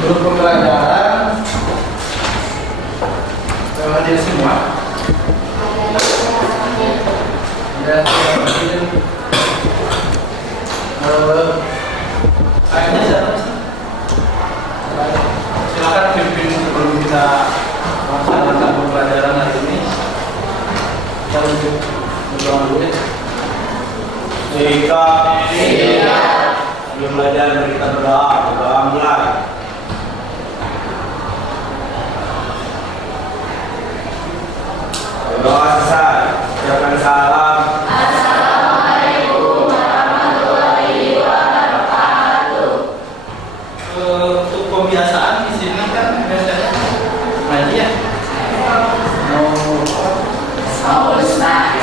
Untuk pembelajaran hadir semua. Dan kayaknya silakan pimpin sebelum kita melaksanakan pembelajaran hari ini. Kita untuk berdoa dulu ya. Jika sebelum belajar kita berdoa mulai. Berdoa selesai, ucapkan salam. Assalamualaikum warahmatullahi wabarakatuh. Untuk pembiasaan di sini kan biasanya ngaji ya. Mau Ustaz.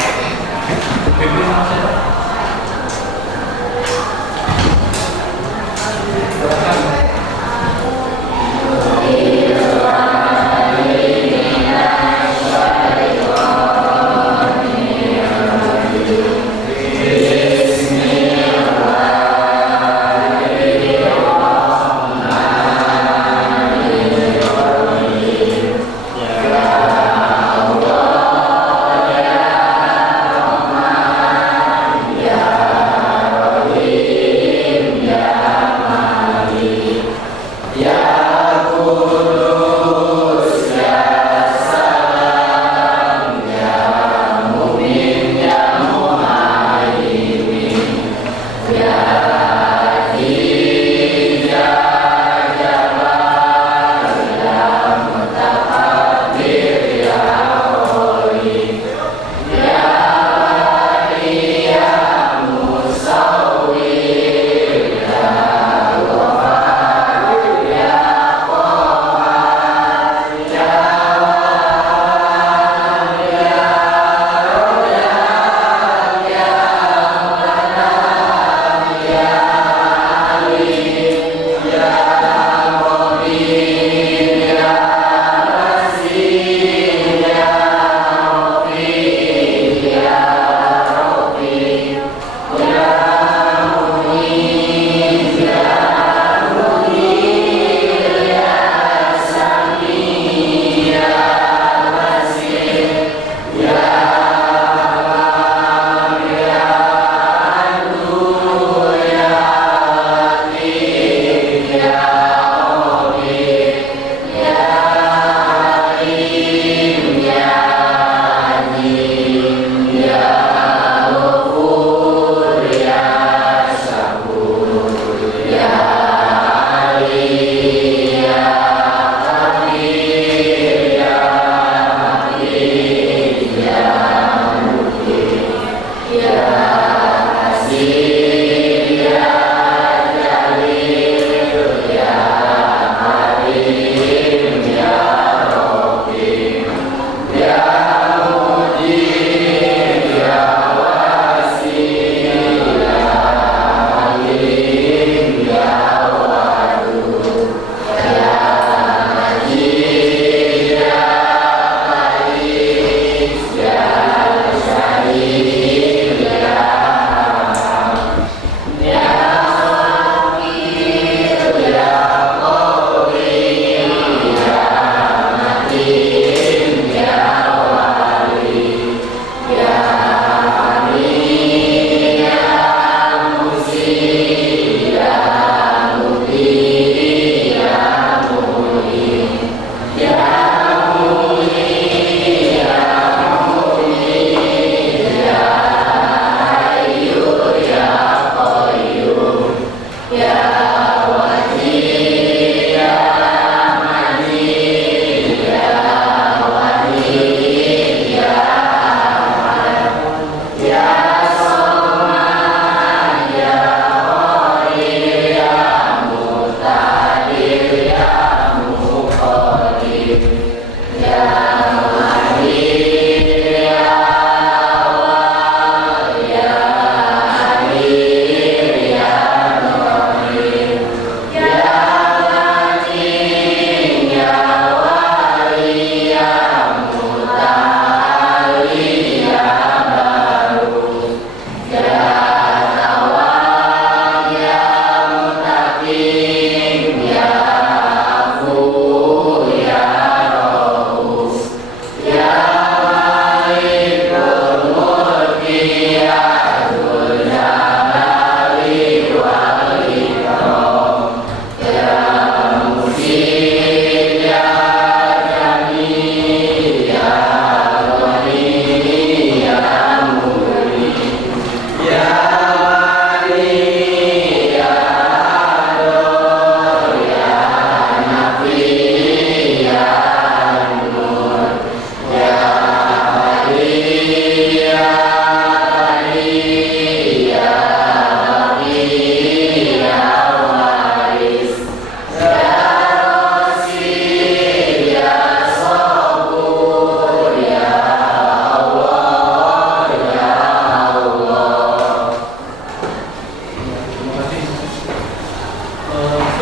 Pimpin nama siapa?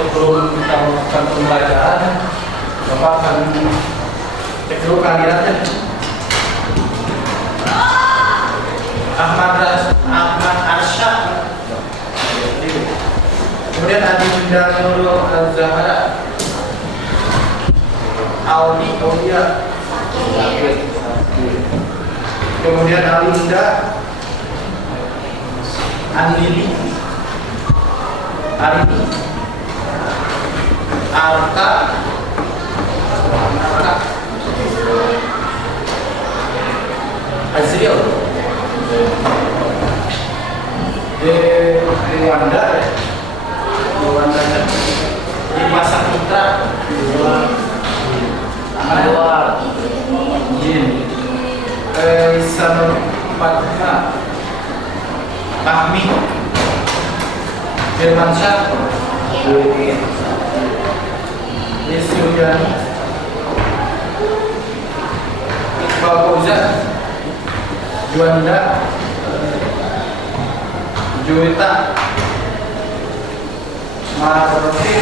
sebelum kita melakukan pembelajaran, Bapak akan cek dulu kandidatnya. Ahmad Arsyad. Kemudian Adinda Nurul Zahra. Audi Aulia. Kemudian Alinda Andili Arini Arta Azriel Dewanda Dimas Saputra Anwar Jin Isanur Fatma Fahmi Firmansyah Nisyudani Iqbal Fauzan Juanda Juwita Martin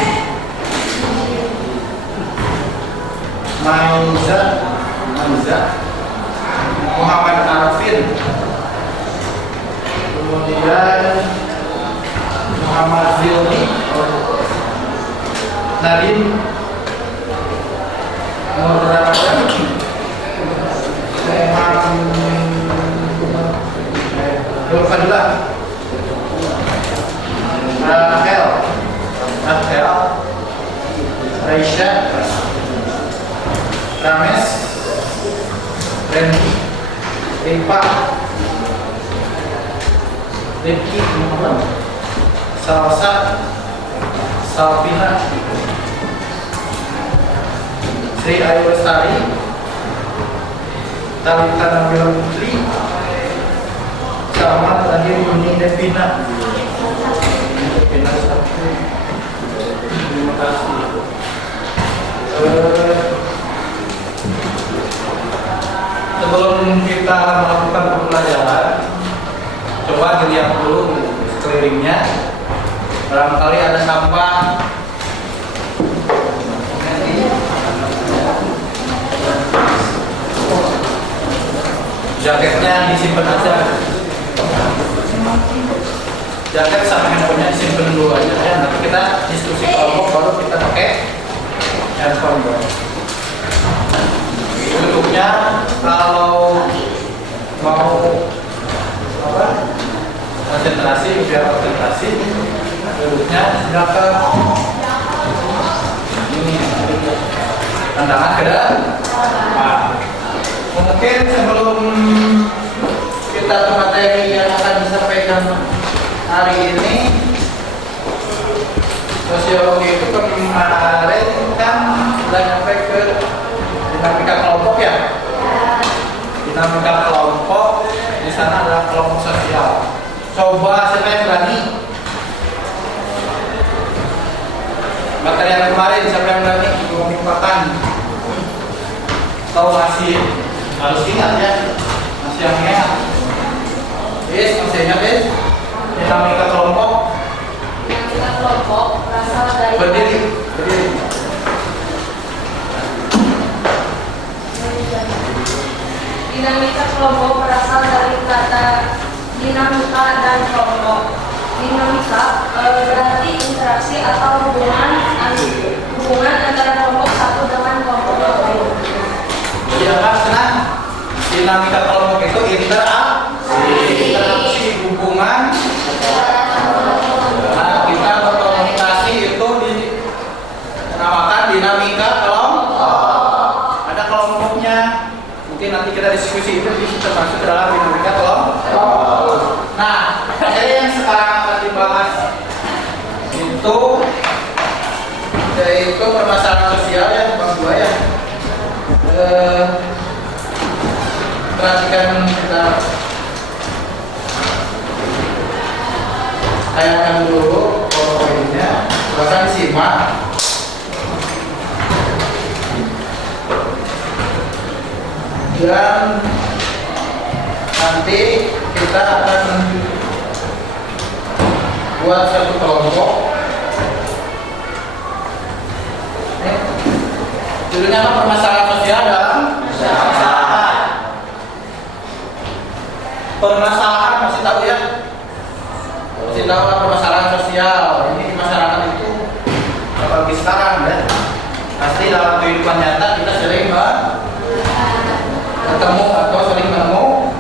Maiza Muhammad Arifin, kemudian Muhammad Zilni Nadim Nurradan Nurfadillah Rahel Raisya Rames Randy Rifa Rifki Muhammad Salsa Salvina Sri Ayu Lestari Talita Nabila Putri Salma Tahir Yuni Devina. Terima kasih. Sebelum kita melakukan pembelajaran, coba dilihat dulu sekelilingnya. Barangkali ada sampah. Jaketnya disimpan aja. Jaket sama handphonenya disimpan dulu aja ya. Nanti kita diskusi kelompok baru kita pakai handphone. Duduknya kalau mau konsentrasi, biar konsentrasi duduknya silakan. Ini pandangan ke depan. Mungkin sebelum kita ke materi yang akan disampaikan hari ini, sosiologi itu kemarin kan sudah sampai ke dinamika kelompok ya. Dinamika kelompok di sana adalah kelompok sosial. Coba siapa yang berani? Materi yang kemarin siapa yang berani mengumpulkan? Tahu masih harus ingat ya, masih yang ingat. Masih ingat dinamika kelompok. Dinamika kelompok berasal dari Berdiri. Dinamika kelompok berasal dari kata dinamika dan kelompok. Dinamika berarti interaksi atau hubungan antara kelompok satu dengan kelompok lain. Ya kan, senang. Dinamika kelompok itu interaksi hubungan. Nah, kita berkomunikasi itu dinamakan dinamika kelompok. Ada kelompoknya. Mungkin nanti kita diskusi itu termasuk dalam dinamika kelompok. Nah, materi yang sekarang akan dibahas itu yaitu permasalahan sosial ya, bab 2 ya. Perhatikan kita tayangkan dulu poin-poinnya, silakan simak. Dan nanti kita akan buat satu kelompok Judulnya apa? Permasalahan sosial dalam masyarakat. Permasalahan masih tahu ya? Masih tahu lah permasalahan sosial. Ini di masyarakat itu apalagi sekarang ya. Pasti dalam kehidupan nyata kita sering ketemu atau sering menemukan.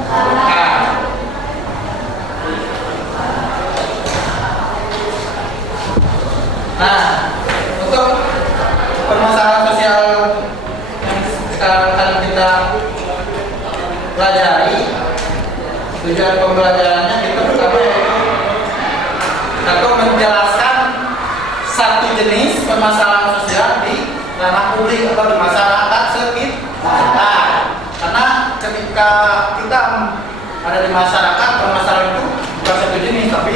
Nah, untuk permasalahan sosial yang sekarang akan kita pelajari, tujuan pembelajarannya kita pertama yaitu atau menjelaskan satu jenis permasalahan sosial di ranah publik atau di masyarakat sekitar. Karena ketika kita ada di masyarakat, permasalahan itu bukan satu jenis tapi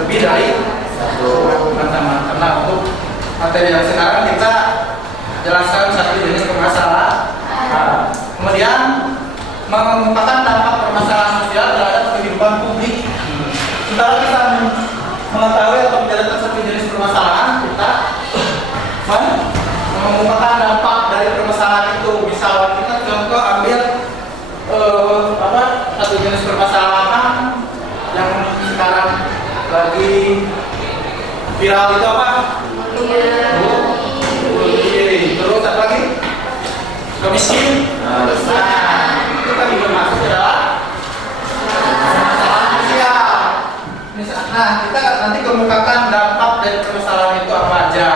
lebih dari satu macam. Karena untuk materi yang sekarang kita jelaskan satu jenis permasalahan. Kemudian mengemukakan dampak permasalahan sosial terhadap kehidupan publik. Setelah kita mengetahui atau menjelaskan satu jenis permasalahan, kita mengemukakan dampak dari permasalahan itu. Misal kita contoh ambil satu jenis permasalahan yang sekarang lagi viral itu apa? Terus apa lagi? Kemiskinan. Nah, itu kan juga masuk ke dalam permasalahan sosial. Nah, kita nanti kemukakan dampak dari permasalahan itu apa aja.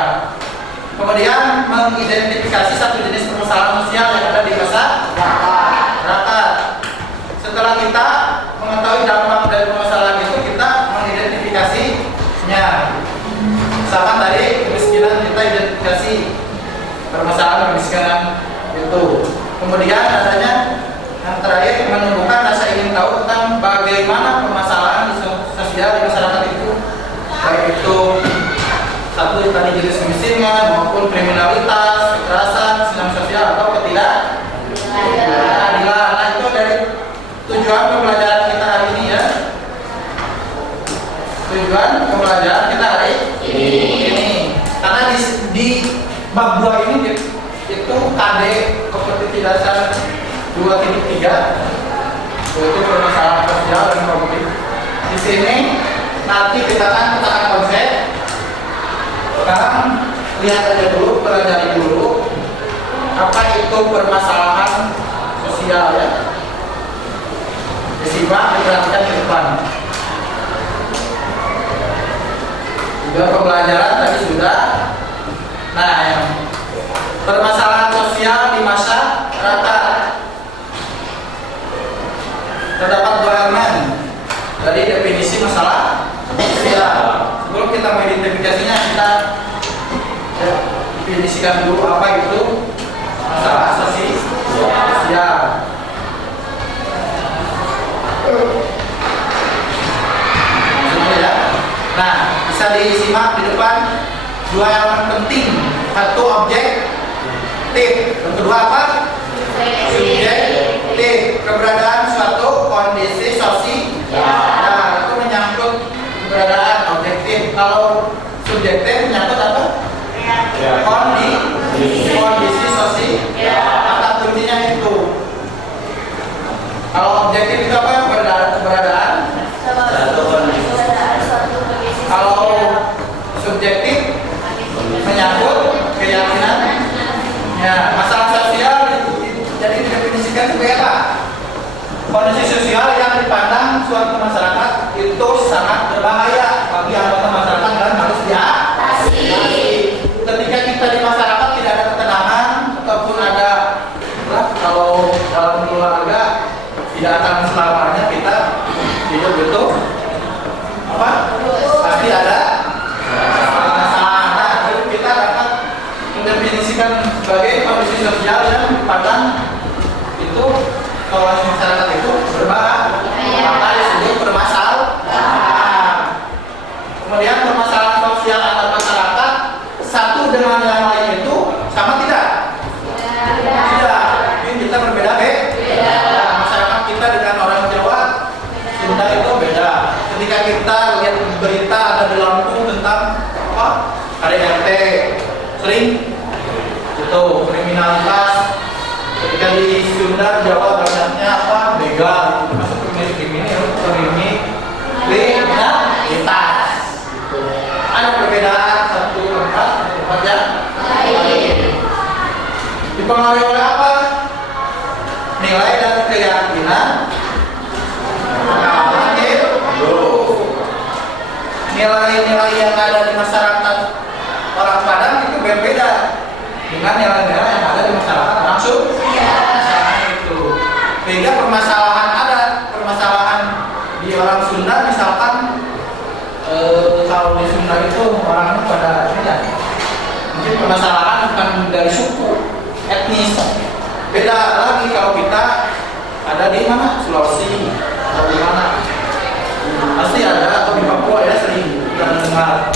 Kemudian mengidentifikasi satu jenis permasalahan sosial yang ada di masyarakat. Setelah kita mengetahui dampak dari permasalahan itu, kita mengidentifikasinya. Misalkan tadi kemiskinan, kita identifikasi permasalahan kemiskinan itu. Kemudian adanya yang terakhir menumbuhkan rasa ingin tahu tentang bagaimana permasalahan sosial di masyarakat itu, baik itu satu tadi jenis kemiskinan maupun kriminalitas, kekerasan, sistem sosial atau ketidakadilan. Nah, itu dari tujuan pembelajaran kita hari ini ya. Tujuan pembelajaran kita hari ini. Karena di bab 2 ini itu KD kompetensi dasar 2.3 yaitu permasalahan sosial dan politik. Di sini nanti kita akan konsep. Sekarang lihat aja dulu, pelajari dulu apa itu permasalahan sosial ya. Disimak, diperhatikan ke depan. Juga pembelajaran tadi sudah. Nah, yang permasalahan sosial di masyarakat terdapat 2 elemen dari definisi masalah sosial. Sebelum kita mengidentifikasinya, kita definisikan dulu apa itu masalah sosial. Ya. Nah, bisa disimak di depan 2 elemen penting. Satu objektif, yang kedua apa? Subjektif. Keberadaan suatu kondisi sosial. Nah, itu menyangkut keberadaan objektif. Kalau subjektif menyangkut apa? Kondisi sosial. Kata kuncinya itu. Kalau objektif itu apa? Keberadaan. Kalau subjektif menyangkut keyakinan. Ya, masalah sosial jadi didefinisikan sebagai apa? Kondisi sosial yang dipandang suatu masyarakat itu sangat berbahaya bagi anggota masyarakat dan harus diatasi. Ketika kita di masyarakat tidak ada ketenangan ataupun ada kalau dalam keluarga tidak akan selamanya kita hidup itu apa? Pasti ada masalah. Nah, jadi kita dapat mendefinisikan sebagai kondisi sosial yang dipandang itu kalau masyarakat itu berbahaya, maka disebut bermasalah. Kemudian permasalahan sosial antar masyarakat satu dengan yang lain itu sama tidak? Tidak. Mungkin kita berbeda nah, masyarakat kita dengan orang Jawa, Sunda itu beda. Ketika kita lihat berita ada di Lampung tentang apa? KDRT sering itu kriminal Dipengaruhi oleh apa? Nilai dan keyakinan pengalaman hidup. Nilai-nilai yang ada di masyarakat orang Padang itu berbeda dengan nilai-nilai yang ada di masyarakat langsung. Itu. Sehingga permasalahan di orang Sunda misalkan kalau di Sunda itu orangnya pada beda. Mungkin permasalahan bukan dari suku, etnis. Beda lagi kalau kita ada di mana? Sulawesi atau di mana? Pasti ada, atau di Papua ya sering kita dengar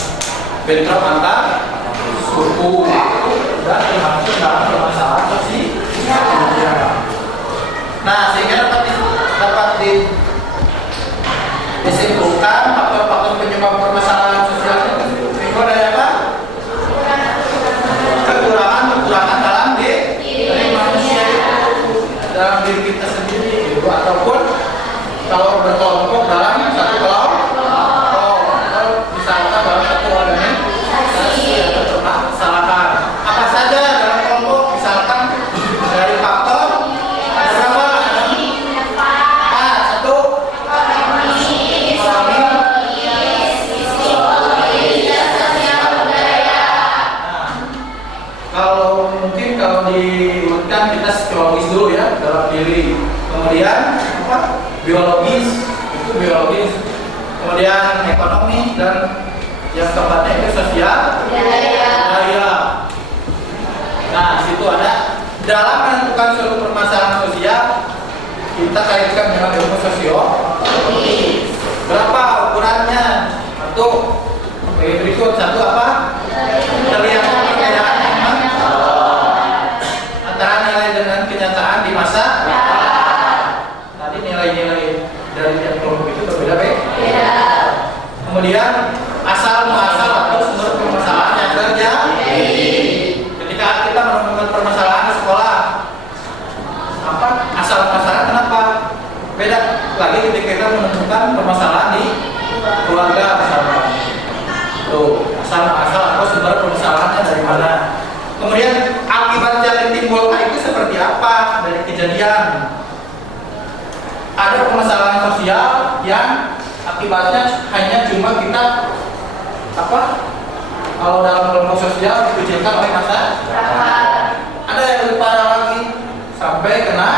bentrok antar suku itu dan termasuk dalam permasalahan sosial. Nah, sehingga dapat disimpulkan faktor-faktor penyebab permasalahan sosial itu ada apa? Kekurangan dalam diri manusia itu, dalam diri kita sendiri itu, ataupun kalau berkelompok dalam satu kelompok, misalkan dalam satu organisasi ada permasalahan apa saja dalam kelompok, misalkan dari faktor berapa? Satu kalau diurutkan kita psikologis dulu ya dalam diri, kemudian apa? Biologis, itu biologis, kemudian ekonomi, dan yang keempatnya itu sosial budaya. Nah, situ ada dalam menentukan suatu permasalahan sosial kita kaitkan dengan ilmu sosiologi. Berapa ukurannya? Satu berikut satu apa? Terlihat perbedaan antara nilai dengan kenyataan di masa. Tadi nilai-nilai dari tiap kelompok itu berbeda-beda. Kemudian asal muasal atau sumber permasalahan yang terjadi. Ketika kita menemukan permasalahan di sekolah, apa asal muasalnya kenapa? Beda lagi ketika kita menemukan permasalahan di keluarga misalnya. Tuh, asal muasal atau sumber permasalahannya dari mana? Kemudian akibat yang ditimbulkan itu seperti apa dari kejadian? Ada permasalahan sosial yang akibatnya hanya cuma kita apa? Kalau dalam kelompok sosial dikucilkan oleh masyarakat. Ada yang lebih parah lagi sampai kena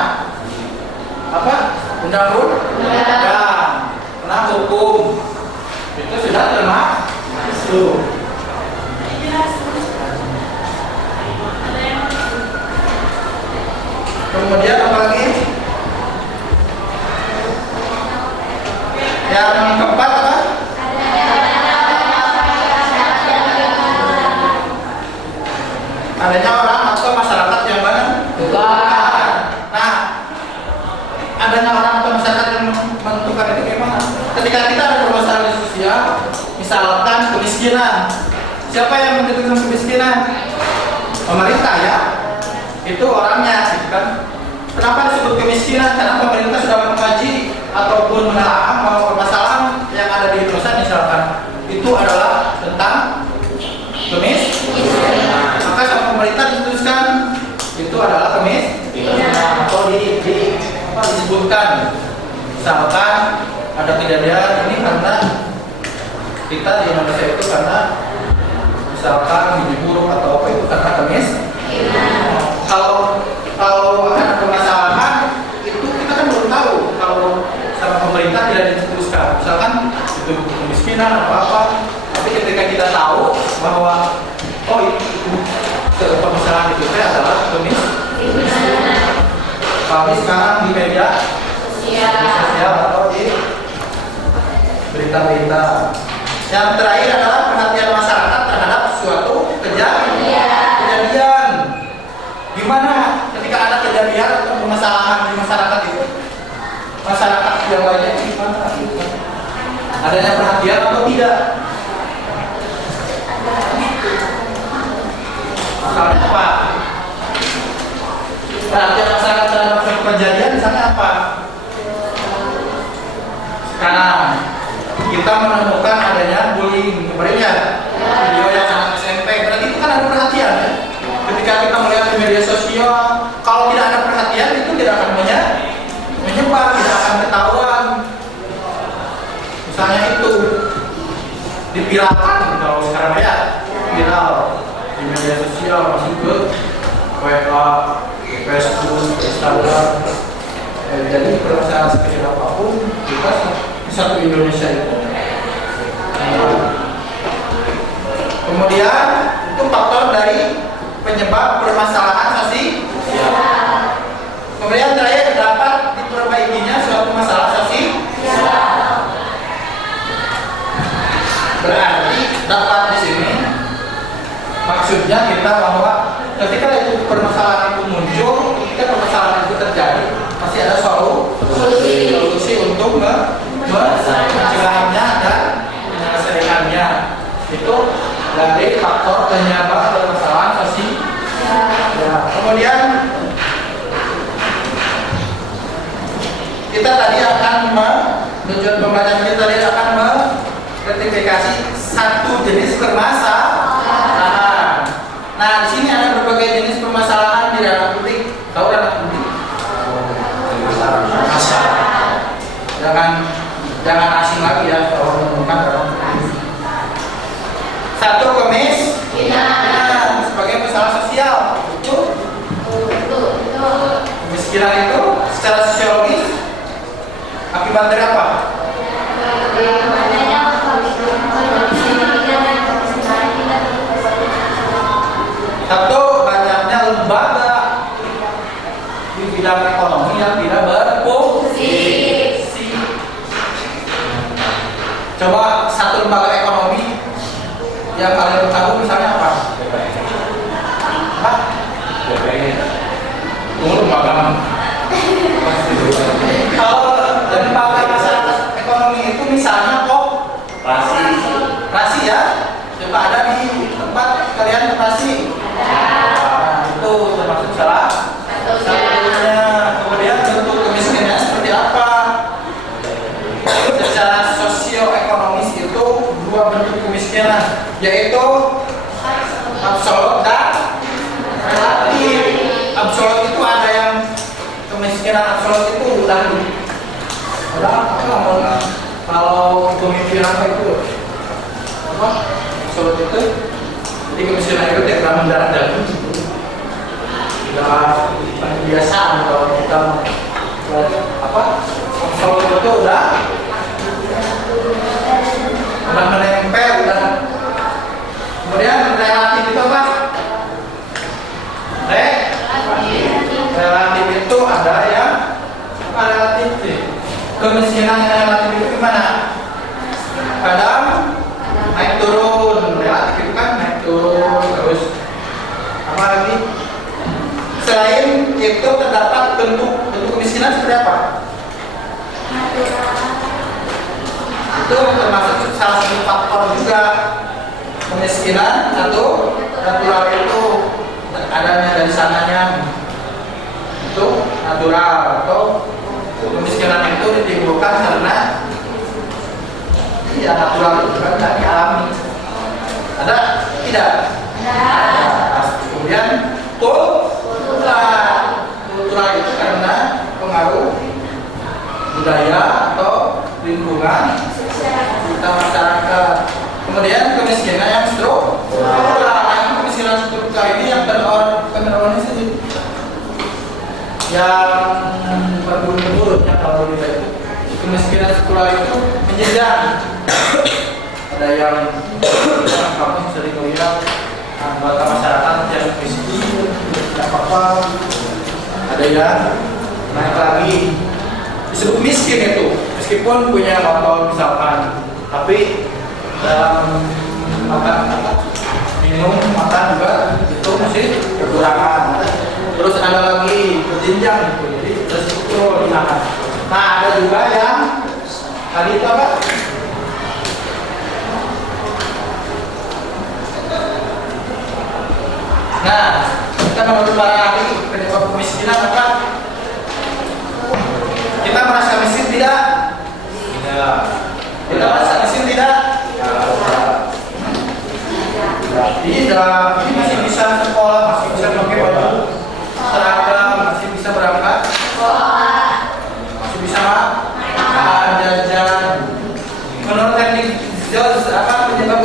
apa? Undang-undang, kena hukum. Itu sudah termasuk. Kemudian apa lagi? Yang keempat apa? Adanya orang atau masyarakat yang mana? Bukan. Nah, adanya orang atau masyarakat yang menentukan itu gimana? Ketika kita ada permasalahan sosial, misalkan kemiskinan, siapa yang menentukan kemiskinan? Pemerintah ya. Itu orangnya, gitu kan? Kenapa disebut kemiskinan? Karena pemerintah sudah mengkaji ataupun menelaah bahwa permasalahan yang ada di Indonesia misalkan itu adalah tentang kemiskinan. Maka sama pemerintah diputuskan itu adalah kemiskinan atau disebutkan. Misalkan ada kejadian ini karena kita di Indonesia itu karena misalkan gizi buruk atau apa itu karena kemiskinan. Kalau ada permasalahan itu kita kan belum tahu kalau sama pemerintah tidak diputuskan. Misalkan itu kemiskinan atau apa, tapi ketika kita tahu bahwa oh itu permasalahan itu adalah kemiskinan. Kami sekarang di media sosial atau di berita-berita. Yang terakhir adalah perhatian masyarakat terhadap suatu kejadian. Gimana ketika ada kejadian atau permasalahan di masyarakat itu? Masyarakat yang lainnya gimana? Adanya perhatian atau tidak? Misalnya apa? Perhatian masyarakat terhadap suatu kejadian misalnya apa? Sekarang kita menemukan adanya bullying, kemarin ya video yang anak SMP, berarti itu kan ada perhatian ya. Ketika kita melihat di media sosial dipiralkan kalau sekarang ya, viral di media sosial, masuk ke WA, Facebook, Instagram. Jadi permasalahan sekecil apapun kita di satu Indonesia itu. Kemudian itu faktor dari penyebab permasalahan sosial. Kemudian terakhir dapat diperbaikinya suatu masalah sosial. Berarti dapat di sini maksudnya kita bahwa ketika itu permasalahan itu muncul, ketika permasalahan itu terjadi, masih ada solusi untuk mencegahnya dan menyelesaikannya. Itu dari faktor penyebab permasalahan sosial. Ya. Kemudian kita tadi akan tujuan pembelajaran kita tadi akan mengidentifikasi satu jenis permasalahan. Nah, di sini ada berbagai jenis permasalahan di dalam politik. Tahu dalam politik? Jangan asing lagi ya kalau menemukan dalam politik. Satu, kemiskinan sebagai masalah sosial. Kemiskinan itu secara sosiologis akibat dari apa? Satu, banyaknya lembaga di bidang ekonomi yang tidak berfungsi. Coba satu lembaga ekonomi yang kalian tahu misalnya apa? Lembaga. Kalau lembaga masyarakat ekonomi itu misalnya kok rasi ya, coba ada di tempat kalian rasi. Nah, itu termasuk salah satunya. Kemudian bentuk kemiskinannya seperti apa? Secara sosioekonomis itu dua bentuk kemiskinan, yaitu absolut dan relatif. Absolut itu ada yang kemiskinan absolut itu udah kalau pemikiran apa itu apa absolut itu, jadi kemiskinan itu tidak mendarat daging, tidak kebiasaan kalau kita apa absolut itu udah menempel udah. Kemudian relatif itu apa? Relatif itu ada yang apa relatif sih? Kemiskinan yang relatif itu gimana? Kadang naik turun, relatif itu kan naik turun terus. Apa lagi? Selain itu terdapat bentuk kemiskinan seperti apa? Itu termasuk salah satu faktor juga kemiskinan atau natural itu adanya dari sananya itu natural atau kemiskinan itu ditimbulkan karena ya natural itu kan dari alami. Ada tidak? Kemudian kultural itu karena pengaruh budaya atau lingkungan kita masyarakat. Kemudian kemiskinan yang struktural, kemiskinan struktural ini yang terorganisasi, yang berturut-turut yang kalau kita itu kemiskinan struktural itu menjenjang. Ada yang kamu sering melihat anggota masyarakat yang miskin, tidak apa-apa. Ada yang naik lagi disebut miskin itu, meskipun punya motor misalkan, tapi dalam makan minum makan juga itu masih kekurangan. Terus ada lagi berjenjang, jadi terstruktur di sana. Nah, ada juga yang tadi itu apa? Nah, kita menurut para ahli penyebab kemiskinan apa? Kita merasa miskin tidak? Tidak. Kita merasa miskin tidak? Tidak. Masih bisa sekolah, masih bisa pakai baju seragam, masih bisa berangkat sekolah, masih bisa makan, jajan. Menurut teknik Jones apa penyebab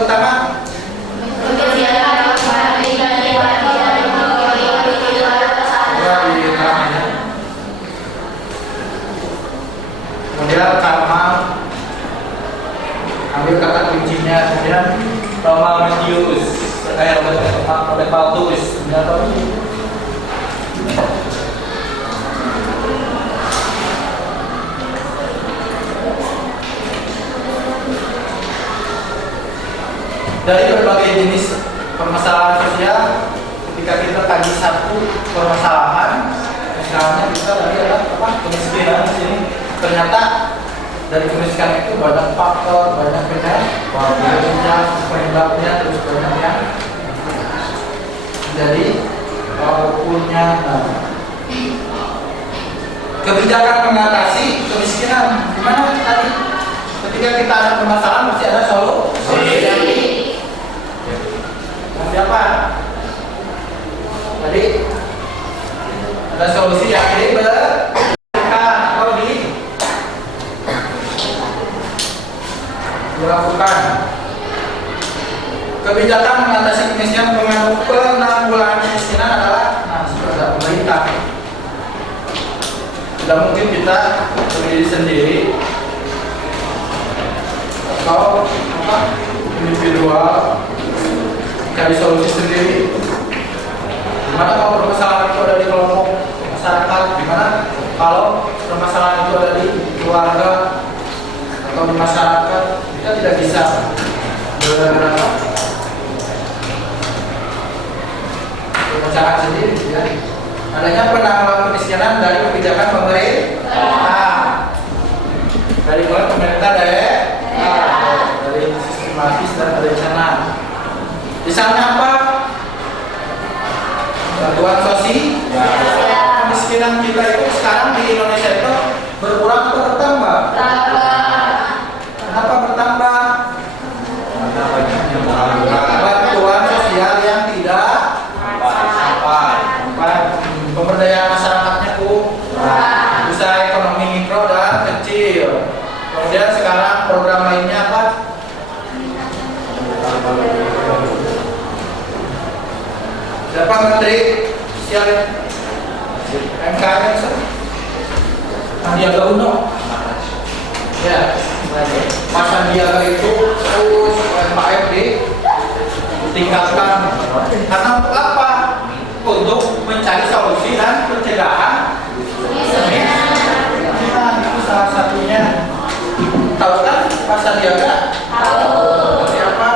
berbagai jenis permasalahan sosial. Ketika kita kaji satu permasalahan, misalnya kita tadi adalah apa? Kemiskinan di sini. Ternyata dari kemiskinan itu banyak faktor, banyak penyebabnya, terus banyak yang jadi punya kebijakan mengatasi kemiskinan. Gimana tadi? Ketika kita ada permasalahan mesti ada solusi. Siapa? Tadi ada solusi yang dilakukan. Kebijakan mengatasi kemiskinan, penanggulangan kemiskinan adalah sudah pemerintah. Tidak mungkin kita berdiri sendiri atau individual cari solusi sendiri. Gimana kalau permasalahan itu ada di kelompok masyarakat? Gimana kalau permasalahan itu ada di keluarga atau di masyarakat? Kita tidak bisa berusaha sendiri. Ya. Adanya penanggulangan kemiskinan dari kebijakan pemerintah, dari pemerintah daerah, dari sistematis dan berencana. Misalnya apa? Bantuan sosial. Kemiskinan kita itu sekarang di Indonesia itu berkurang atau bertambah? Kenapa bertambah? Bantuan sosial yang tidak pemberdayaan masyarakatnya usaha ekonomi mikro dan kecil. Kemudian sekarang program lainnya apa? Siapa Menteri Sosial MKM? Sandiaga Uno. Ya, Mas Sandiaga itu terus UMKM ditingkatkan. Karena untuk apa? Untuk mencari solusi dan pencegahan kemiskinan. Itu salah satunya. Tahu kan Pak Sandiaga? Tahu. Siapa?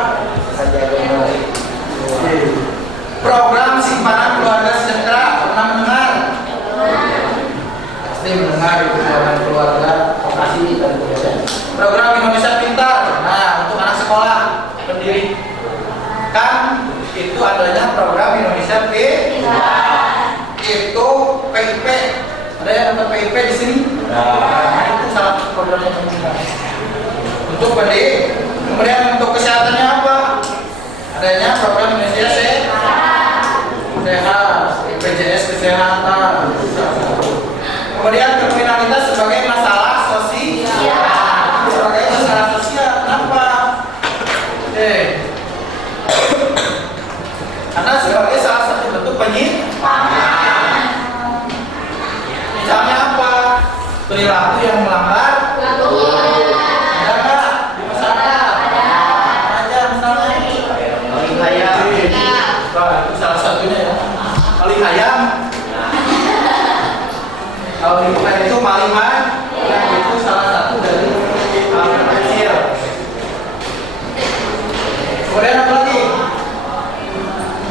Sandiaga Uno. Program simpanan keluarga sejahtera, pernah mendengar? Pasti mendengar itu program keluarga vokasi dan kemudian program Indonesia Pintar. Nah, untuk anak sekolah berdiri kan itu adanya program Indonesia Pintar. Itu PIP. Ada yang nonton PIP di sini? Nah, itu salah satu program yang penting. Untuk pendidik. Kemudian untuk kesehatannya apa? Adanya program Indonesia Sehat, BPJS Kesehatan. Kemudian kriminalitas sebagai masalah sosial. Sebagai masalah sosial. Kenapa? Karena sebagai salah satu bentuk penyimpangan. Misalnya apa? Perilaku yang melanggar aturan. Ada nggak di masyarakat? Ada misalnya maling ayam. Itu salah satunya ya. Maling ayam. Kalau di bukan itu malingan, itu salah satu dari hal yang kecil. Kemudian apa lagi?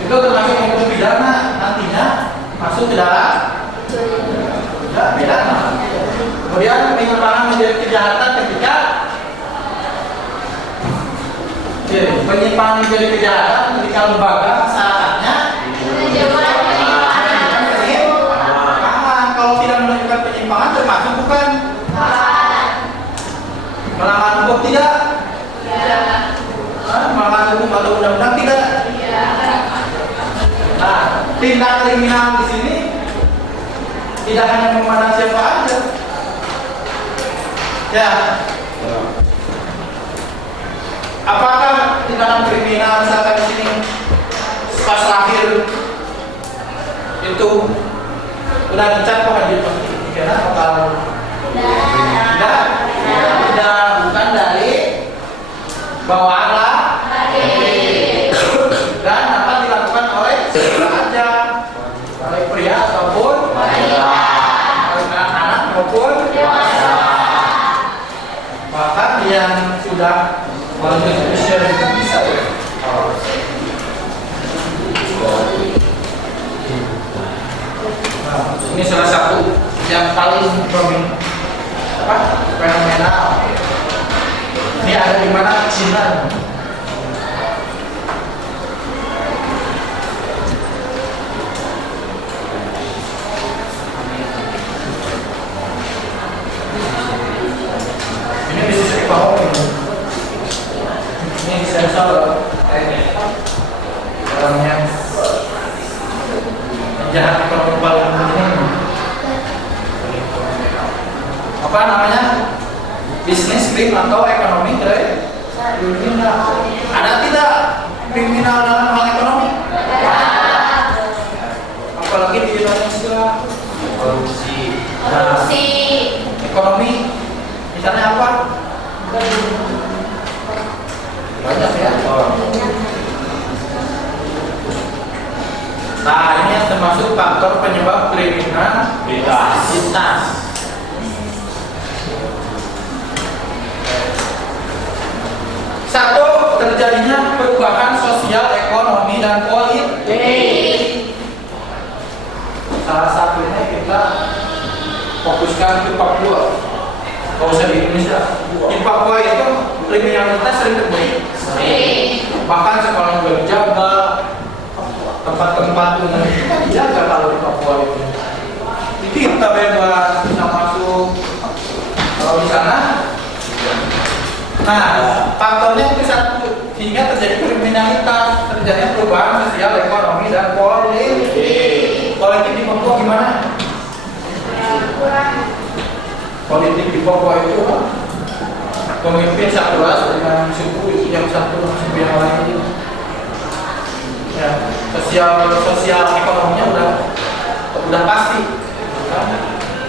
Itu termasuk hukum pidana, nantinya masuk ke dalam pidana. Kemudian penyimpangan menjadi kejahatan ketika penyimpangan menjadi kejahatan ketika lembaga masyarakatnya kalau tidak menunjukkan penyimpangan termasuk bukan melanggar hukum tidak? Melanggar hukum atau undang-undang tidak? Nah, tindak kriminal di sini tidak hanya memandang siapa aja. Ya. Apakah tindakan kriminal misalkan di sini pas lahir itu udah dicat kok hadir pidana atau tidak, bukan dari bawaan lah. Dan dapat dilakukan oleh siapa aja, oleh pria ataupun oleh anak-anak maupun dewasa. Bahkan yang sudah melalui usia itu bisa. Ini salah satu yang paling fenomenal. Ini ada di mana? Cina. Ini bisnis ekonomi. Ini sensor orang yang jahat ekonomi paling penting. Apa namanya? Bisnis krim atau ekonomi kriminal. Ada tidak kriminal dalam hal ekonomi? Apalagi di Indonesia korupsi. Ekonomi misalnya apa? Banyak ya. Nah, ini yang termasuk faktor penyebab kriminalitas. Satu, terjadinya perubahan sosial, ekonomi, dan politik. Salah satunya kita fokuskan ke Papua. Kalau usah di Indonesia. Di Papua itu kriminalitas sering terjadi. Bahkan sekolah berjaga, tempat-tempat umum kita dijaga kalau di Papua itu. Kita bebas bisa masuk kalau di sana. Nah, faktornya itu satu, sehingga terjadi kriminalitas, terjadi perubahan sosial, ekonomi, dan politik. Politik di Papua gimana? Politik di Papua itu pemimpin satu ras dengan suku yang satu suku yang lain. Ya, sosial ekonominya udah pasti,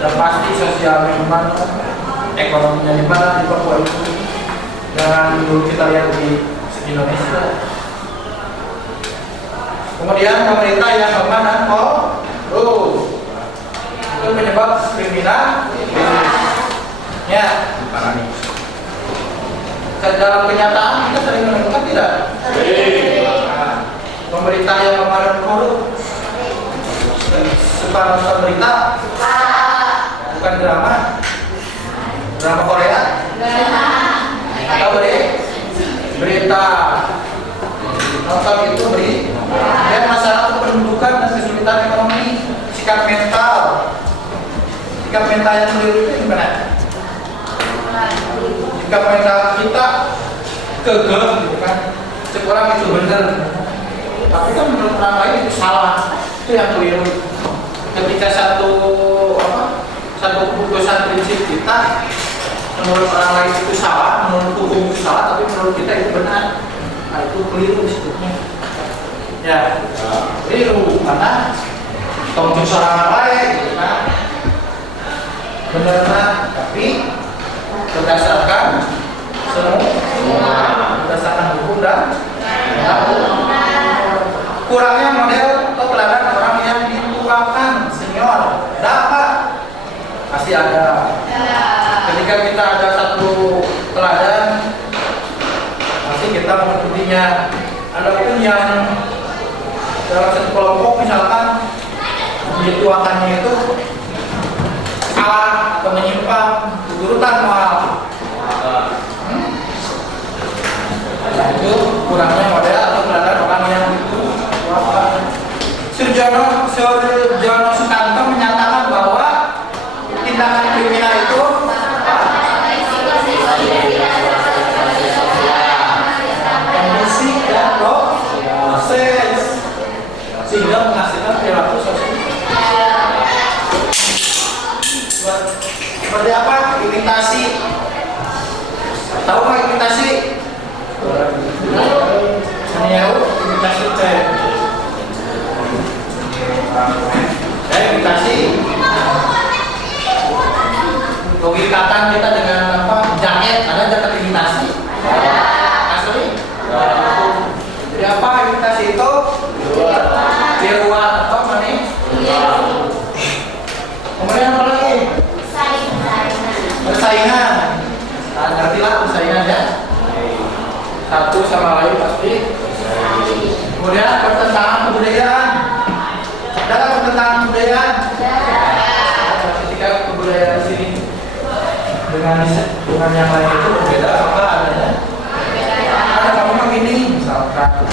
udah pasti sosialnya gimana, ekonominya gimana di Papua itu. Dan dulu kita lihat di Indonesia. Kemudian pemerintah yang kemana? Itu penyebab kriminal. Ya, dalam kenyataan kita sering menemukan tidak? Nah, pemerintah yang kemarin korup. Suka nonton berita? Bukan drama Korea? Atau berita nonton itu dan masalah kependudukan dan kesulitan ekonomi, sikap mental yang keliru itu gimana? Sikap mental kita kegel gitu kan, sekurang itu benar, tapi kan menurut orang lain itu salah, itu yang keliru. Ketika satu keputusan prinsip kita menurut orang lain itu salah, menurut hukum itu salah, tapi menurut kita itu benar. Nah, itu keliru sebetulnya. Ya, keliru karena tongcung seorang lain, gitu kan? Benar, tapi berdasarkan semua, berdasarkan hukum dan kurangnya model atau teladan orang yang dituakan senior dapat pasti ada. Ketika kita ada satu teladan, pasti kita mengikutinya. Adapun yang dalam satu kelompok misalkan dituakannya itu salah atau menyimpang, urutan moral, itu kurangnya model atau teladan orang yang dituakan. Surjono Sukanto menyatakan bahwa tindakan kriminal itu proses sehingga menghasilkan perilaku sosial. Seperti apa? Imitasi. Tahu nggak imitasi? Meniru imitasi teh. Imitasi. Logikatan kita dengan apa? Jaket, ada jaket imitasi. Asli. Jadi apa imitasi itu? Tiruan atau mana? Kemudian apa lagi? Persaingan. Nah, ngertilah persaingan ya. Satu sama lain pasti. Kemudian pertentangan kebudayaan. Ada pertentangan kebudayaan? dengan yang lain itu berbeda apa adanya? Ada kamu begini, misalkan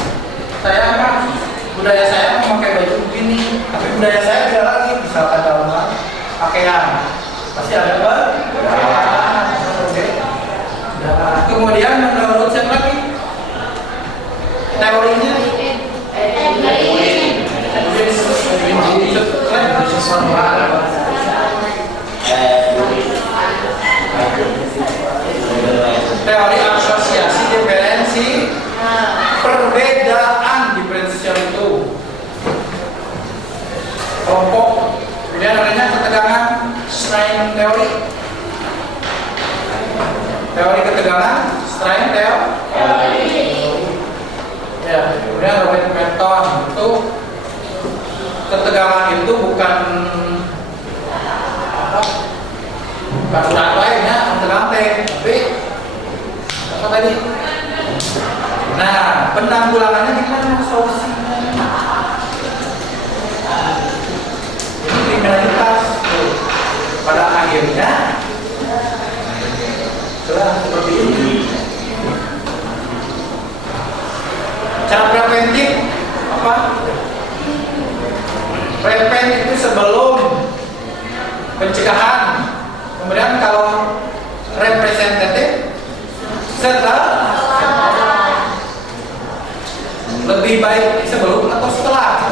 saya kan budaya saya memakai baju begini, tapi budaya saya tidak lagi, misalkan dalam hal pakaian pasti ada perbedaan. Nah, kemudian menurut siapa lagi teorinya? Teori asosiasi diferensi perbedaan diferensial itu kelompok, kemudian adanya ketegangan strain teori, teori ketegangan strain teori. Ya, kemudian Robert Merton itu ketegangan itu bukan urat lainnya, ketegangan tapi apa tadi? Nah, penanggulangannya gimana solusinya? Ini kriminalitas pada akhirnya seperti ini. Cara preventif apa? Preventif itu sebelum pencegahan. Kemudian kalau representatif setelah. Lebih baik sebelum atau setelah?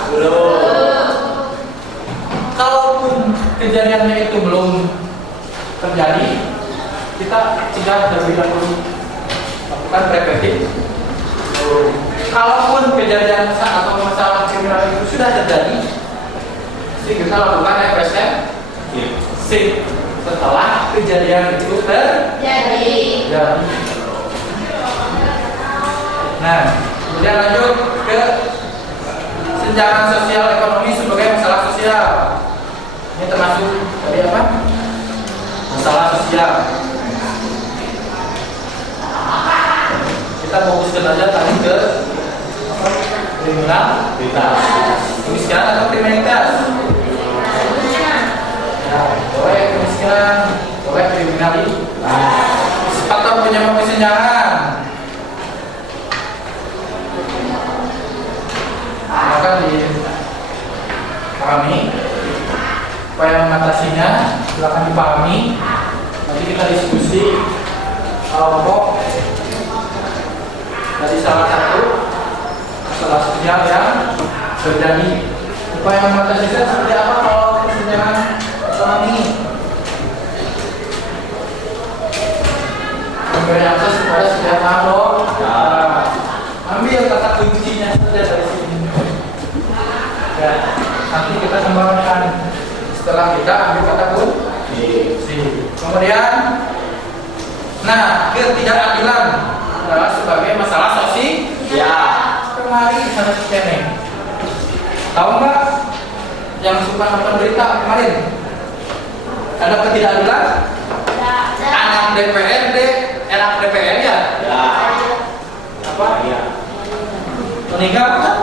Kalaupun kejadiannya itu belum terjadi, kita cegah terlebih dahulu, lakukan preventif. Kalaupun kejadian atau masalah kriminal itu sudah terjadi, kita lakukan represif setelah kejadian itu terjadi. Nah, kemudian lanjut ke senjangan sosial ekonomi sebagai masalah sosial. Ini termasuk tadi apa? Masalah sosial. Kita fokuskan aja tadi ke apa? Kriminalitas. Kemiskinan atau kriminalitas? Ya, boleh kemiskinan, boleh kriminalitas. Atau penyebab kesenjangan. Maka dipahami supaya mengatasinya, silakan dipahami. Nanti kita diskusi kelompok dari salah satu masalah sosial yang terjadi. Upaya mengatasinya seperti apa kalau kesenjangan ekonomi? Memberi akses kepada setiap anak. Ambil kata kuncinya saja dari sini. Ya, nanti kita kembangkan setelah kita ambil kata kunci. Kemudian, nah, ketidakadilan adalah sebagai masalah sosial. Ya, kemarin sana sini. Tahu nggak yang suka nonton berita kemarin? Ada ketidakadilan? Anak DPRD, anak DPR ya? Ya. Apa? Ya. Meninggal kan?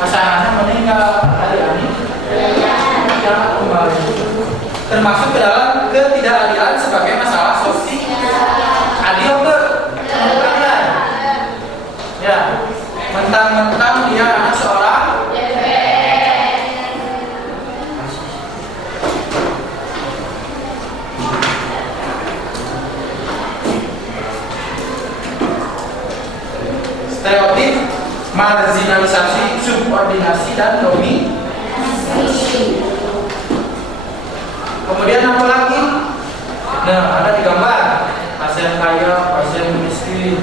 Pasangannya meninggal hari ini. Ya. Kembali. Termasuk ke dalam ketidakadilan sebagai masalah sosial. Adil tuh? Ya. Mentang-mentang dia anak seorang stereotip, marginalisasi, subordinasi, dan dominasi. Kemudian apa lagi? Nah, ada di gambar pasien kaya, pasien miskin.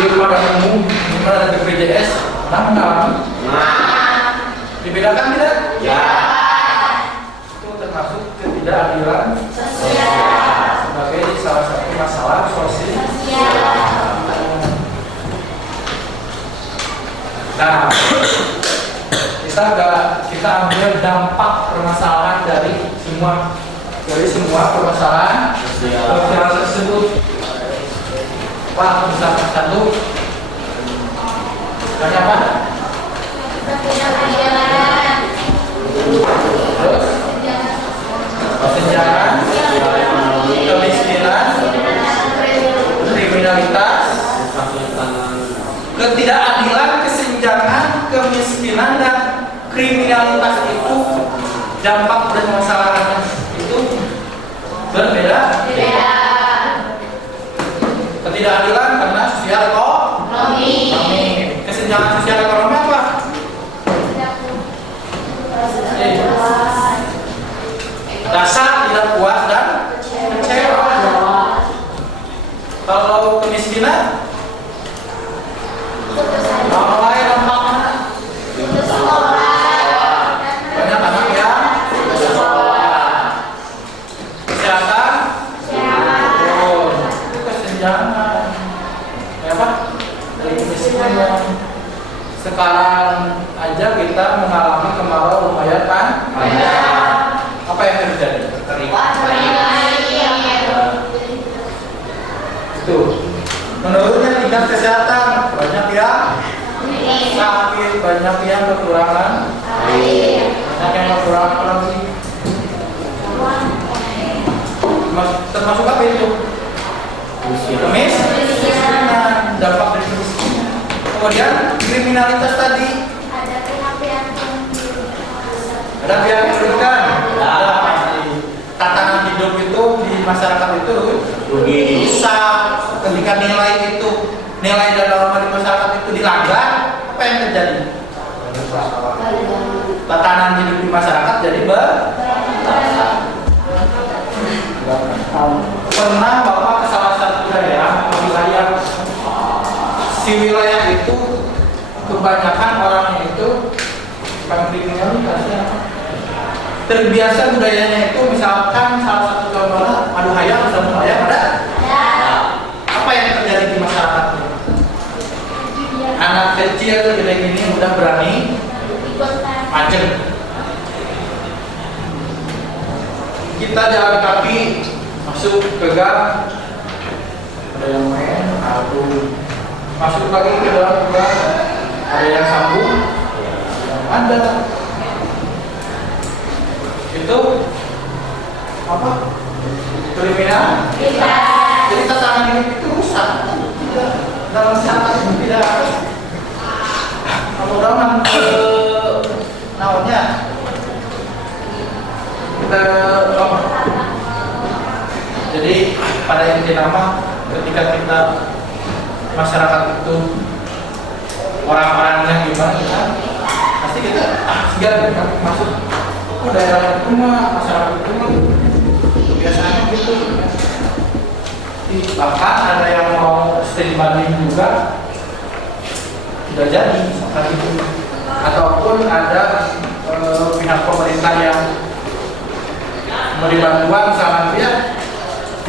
Di pada umum, ada BPJS, mengalami. Dibedakan tidak? Ya. Itu termasuk ketidakadilan sosial sebagai salah satu masalah sosial. Nah, kita ambil dampak permasalahan dari semua permasalahan sosial tersebut. Pak, misalkan satu, banyak apa? Terus kesenjangan, kemiskinan, kriminalitas, ketidakadilan, kesenjangan, kemiskinan dan kriminalitas itu dampak dan masalahnya itu berbeda. Ketidakadilan karena sosial ekonomi. Kesenjangan sosial ekonomi apa? Dasar tidak puas dan kecewa. Kalau kemiskinan, mulai dampaknya banyak anak yang kesehatan, kesenjangan, ya Pak, dari kemiskinan. Sekarang aja kita mengalami kemarau lumayan kan? Apa yang terjadi? Itu menurutnya tingkat kesehatan banyak yang sakit, banyak yang kekurangan, banyak yang kekurangan lagi. Termasuk apa itu? Kemiskinan, dampak dari kemiskinan. Kemudian kriminalitas tadi. Ada pihak yang merugikan. Tatanan hidup itu di masyarakat itu rusak. Ketika nilai dan norma di masyarakat itu dilanggar, apa yang terjadi? Tatanan hidup di masyarakat jadi pernah Bapak ke salah satu daerah, wilayah si wilayah itu kebanyakan orangnya itu kriminalitasnya terbiasa budayanya itu, misalkan salah satu contohnya adu hayam, ada apa yang terjadi di masyarakat ini? Anak kecil gede gini udah berani macet. Kita jalan kaki masuk ke gang, ada yang main, masuk lagi ke dalam gang, ada yang sambung, ada itu apa? Kriminal. Jadi tatanan hidup itu rusak. Dalam masyarakat itu tidak. Kalau orang naonnya jadi pada inti nama ketika kita masyarakat itu orang-orangnya gimana, pasti kita segar kita masuk daerah itu mah, masyarakat itu mah kebiasaannya gitu. Bahkan ada yang mau studi banding juga tidak jadi seperti itu, ataupun ada pihak pemerintah yang memberi bantuan misalkan dia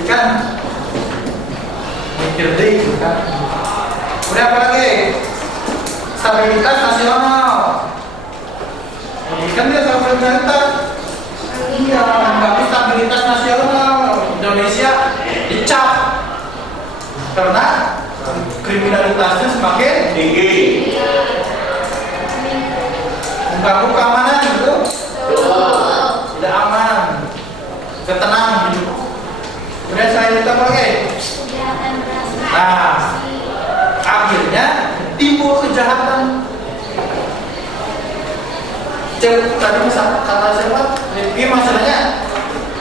kan mikir deh gitu kan. Kemudian apa lagi? Stabilitas nasional. Kan dia stabilitas. Iya, tapi stabilitas nasional Indonesia dicap karena kriminalitasnya semakin tinggi. Mengganggu keamanan gitu, tidak aman, ketenang hidup. Kemudian saya minta apa lagi? Nah, akhirnya timbul kejahatan. Tadi kata siapa? Ini masalahnya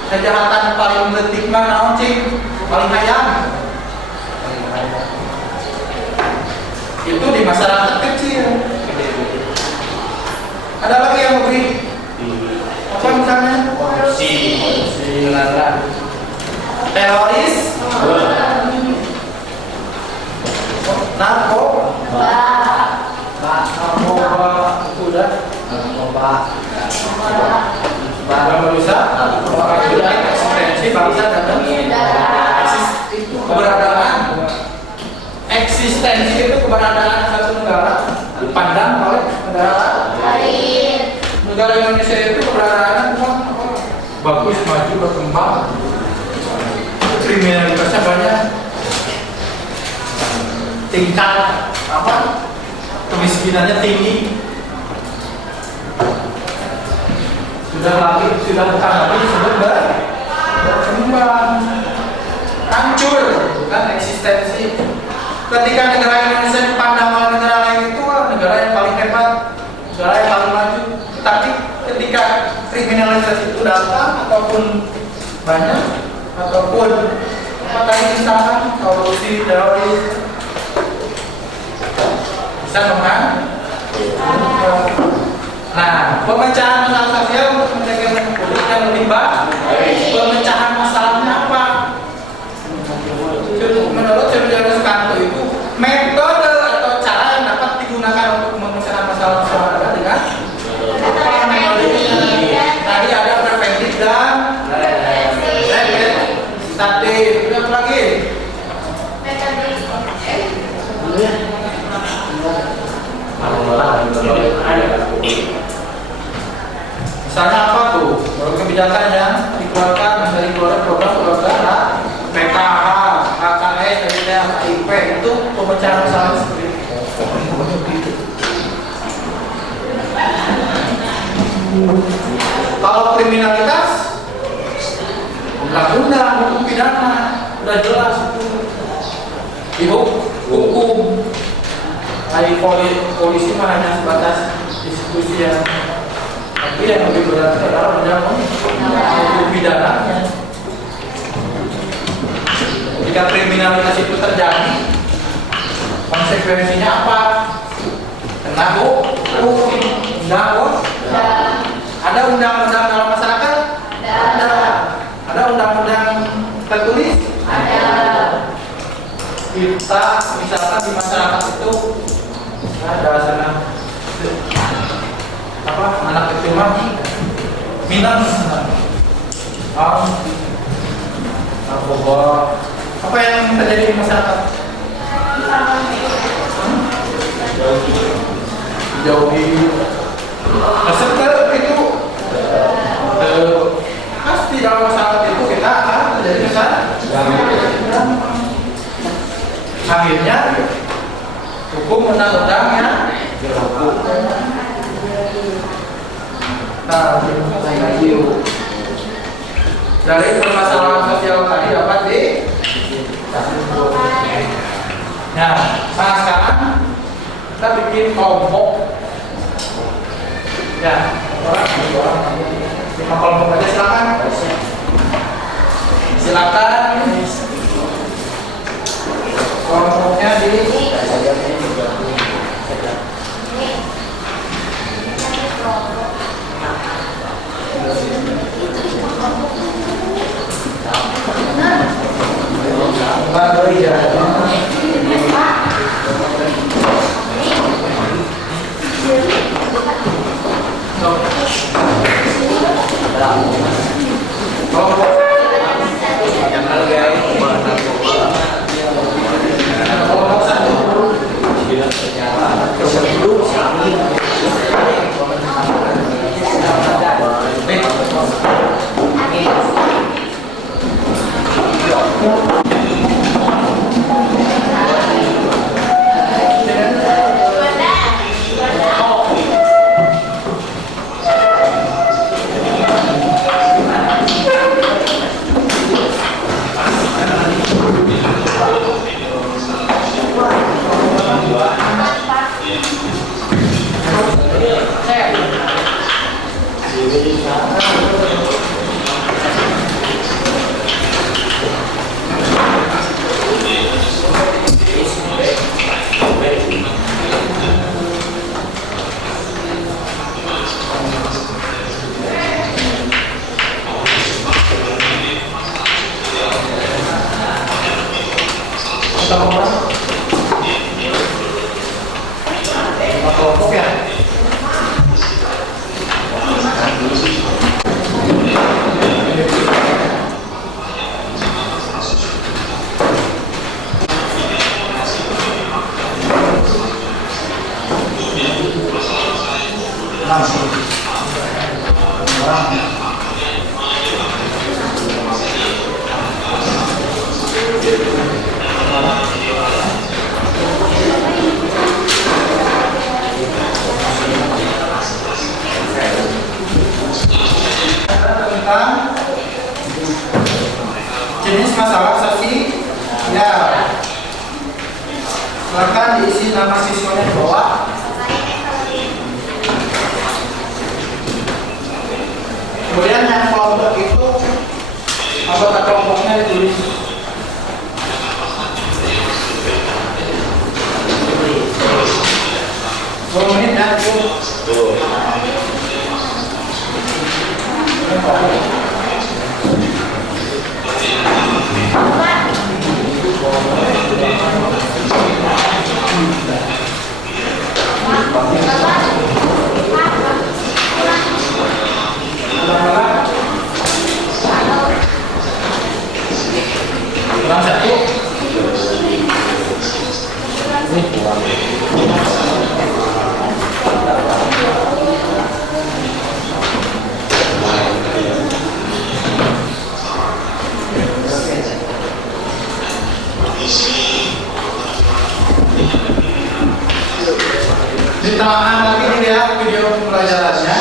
kejahatan paling detik mana cing? Paling hayam. Itu di masyarakat kecil. Ada lagi yang memberi apa misalnya? Korupsi, teroris, narkoba, itu udah merusak eksistensi bangsa dan itu keberadaan. Eksistensi itu keberadaan satu negara dipandang oleh negara lain. Negara Indonesia itu keberadaan bagus, maju, berkembang. Kriminalitasnya banyak, tingkat apa kemiskinannya tinggi, sudah bukan lagi disebut berkembang, hancur kan eksistensi. Ketika negara Indonesia dipandang oleh negara lain itu negara yang paling hebat, negara yang paling maju. Tapi ketika kriminalisasi itu datang ataupun banyak ataupun apa tadi misalkan korupsi, teroris, bisa memang. Nah, pemecahan masalah sosial untuk menjaga publik yang lebih baik. Pemecahan masalahnya apa? Menurut Saudara Sukanto itu metode atau cara yang dapat digunakan untuk memecahkan masalah sosial adalah dengan apa metodenya? Tadi ada preventif dan representatif. Udah apa lagi? Misalnya apa tuh? Kalau kebijakan yang dikeluarkan dari program PKH, KKS, KIP itu pemecahan masalah seperti itu. Kalau kriminalitas, undang-undang, hukum pidana, udah jelas itu. Hukum, polisi mah hanya sebatas institusi yang tapi yang lebih berat adalah hukum pidananya. Jika kriminalitas itu terjadi, konsekuensinya apa? Kena hukum. Ada undang-undang dalam masyarakat? Ada undang-undang tertulis? Ada. Kita misalkan di masyarakat itu ada sana apa anak kecil mati minum narkoba, apa yang terjadi di masyarakat? Jauhi setelah itu pasti dalam masyarakat itu kita akan terjadi akhirnya hukum undang-undangnya berlaku. Nah, dari permasalahan sosial tadi dapat di. Nah, sekarang kita bikin kelompok. Ya, lima kelompok aja silakan. Kelompoknya di. Kelompok ya. Tentang Kurang satu. Ditambahkan lagi nih ya video pembelajarannya.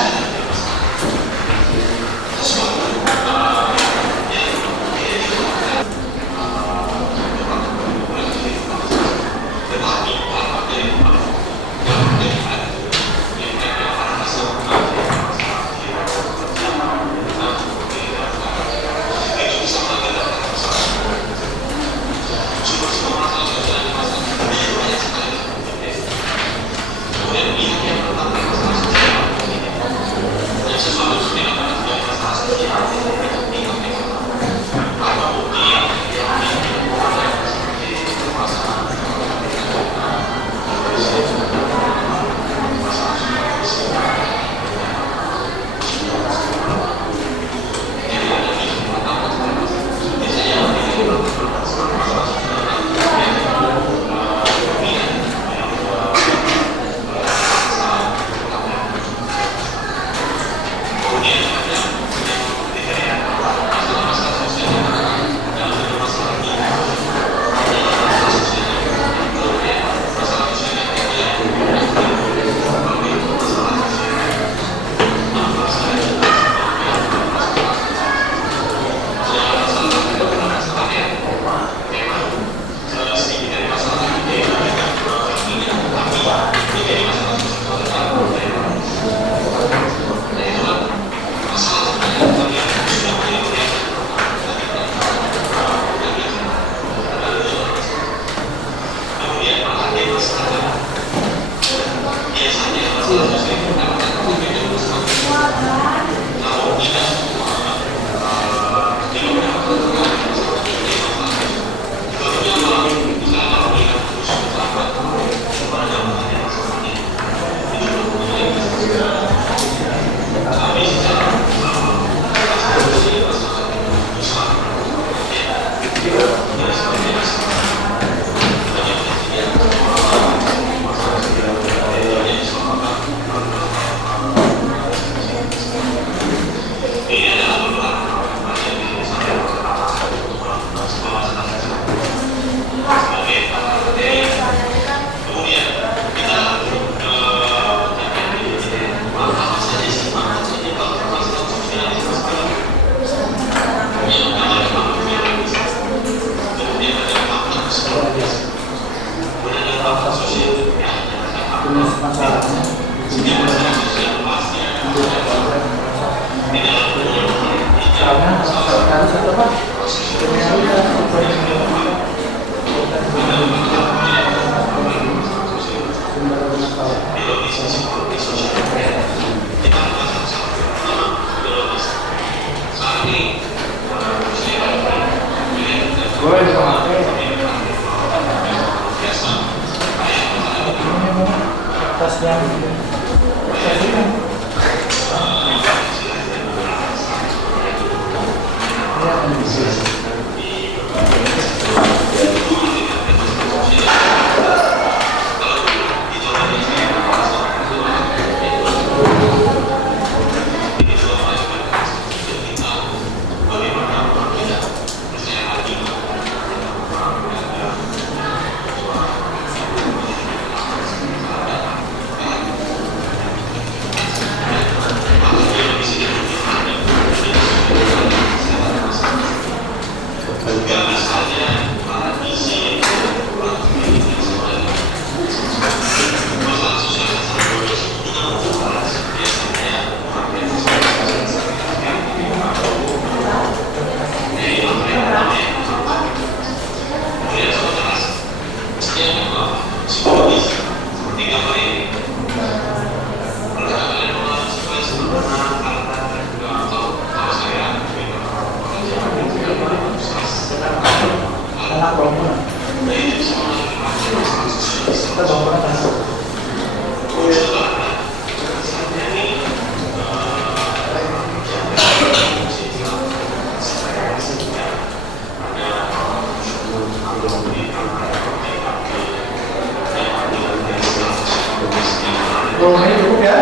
Ini cukup ya.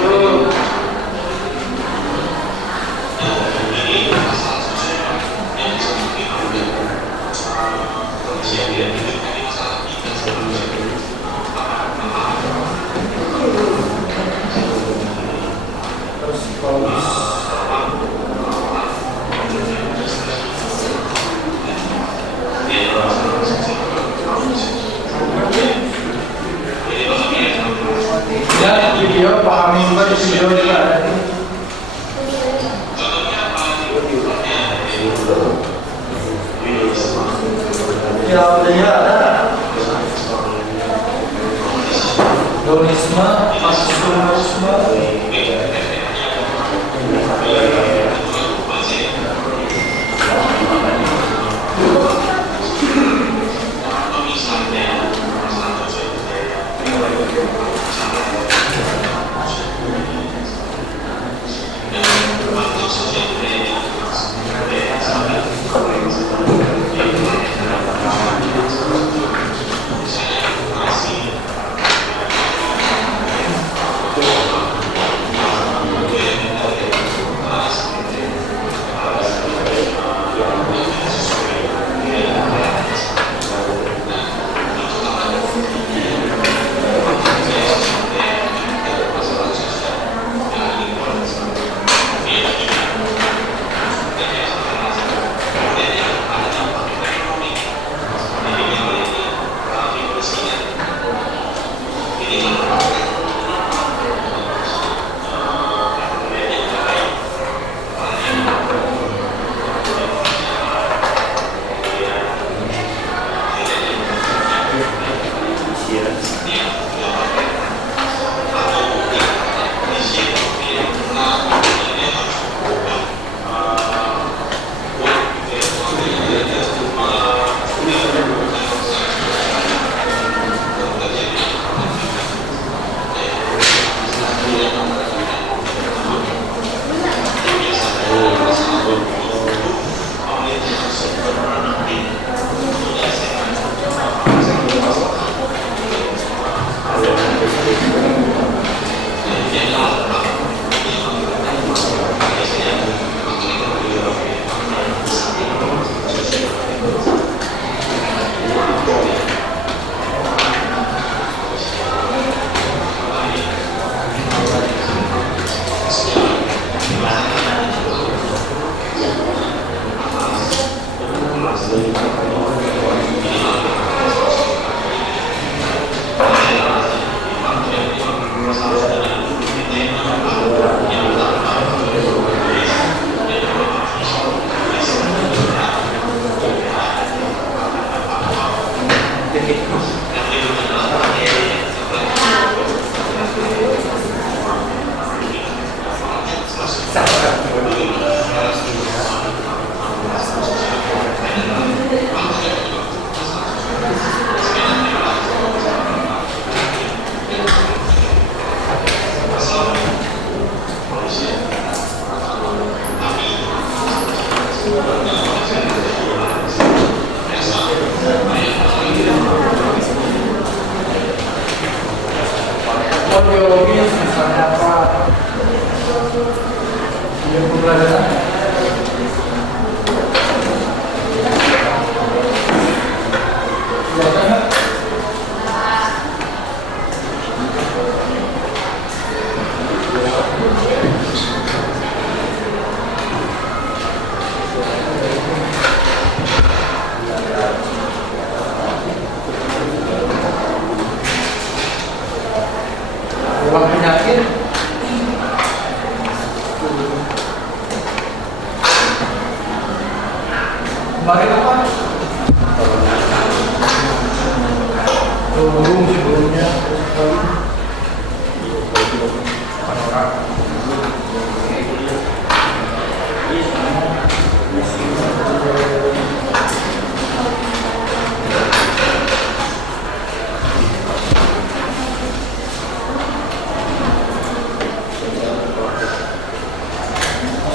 Tuh. Terus kalau ya video pahami juga di video juga ada. Ya videonya ada. Donisme, Marxisme. Audiologis misalnya apa? Dia pembelajaran. Ruang penyakit. Kemarin apa? Belum sebelumnya.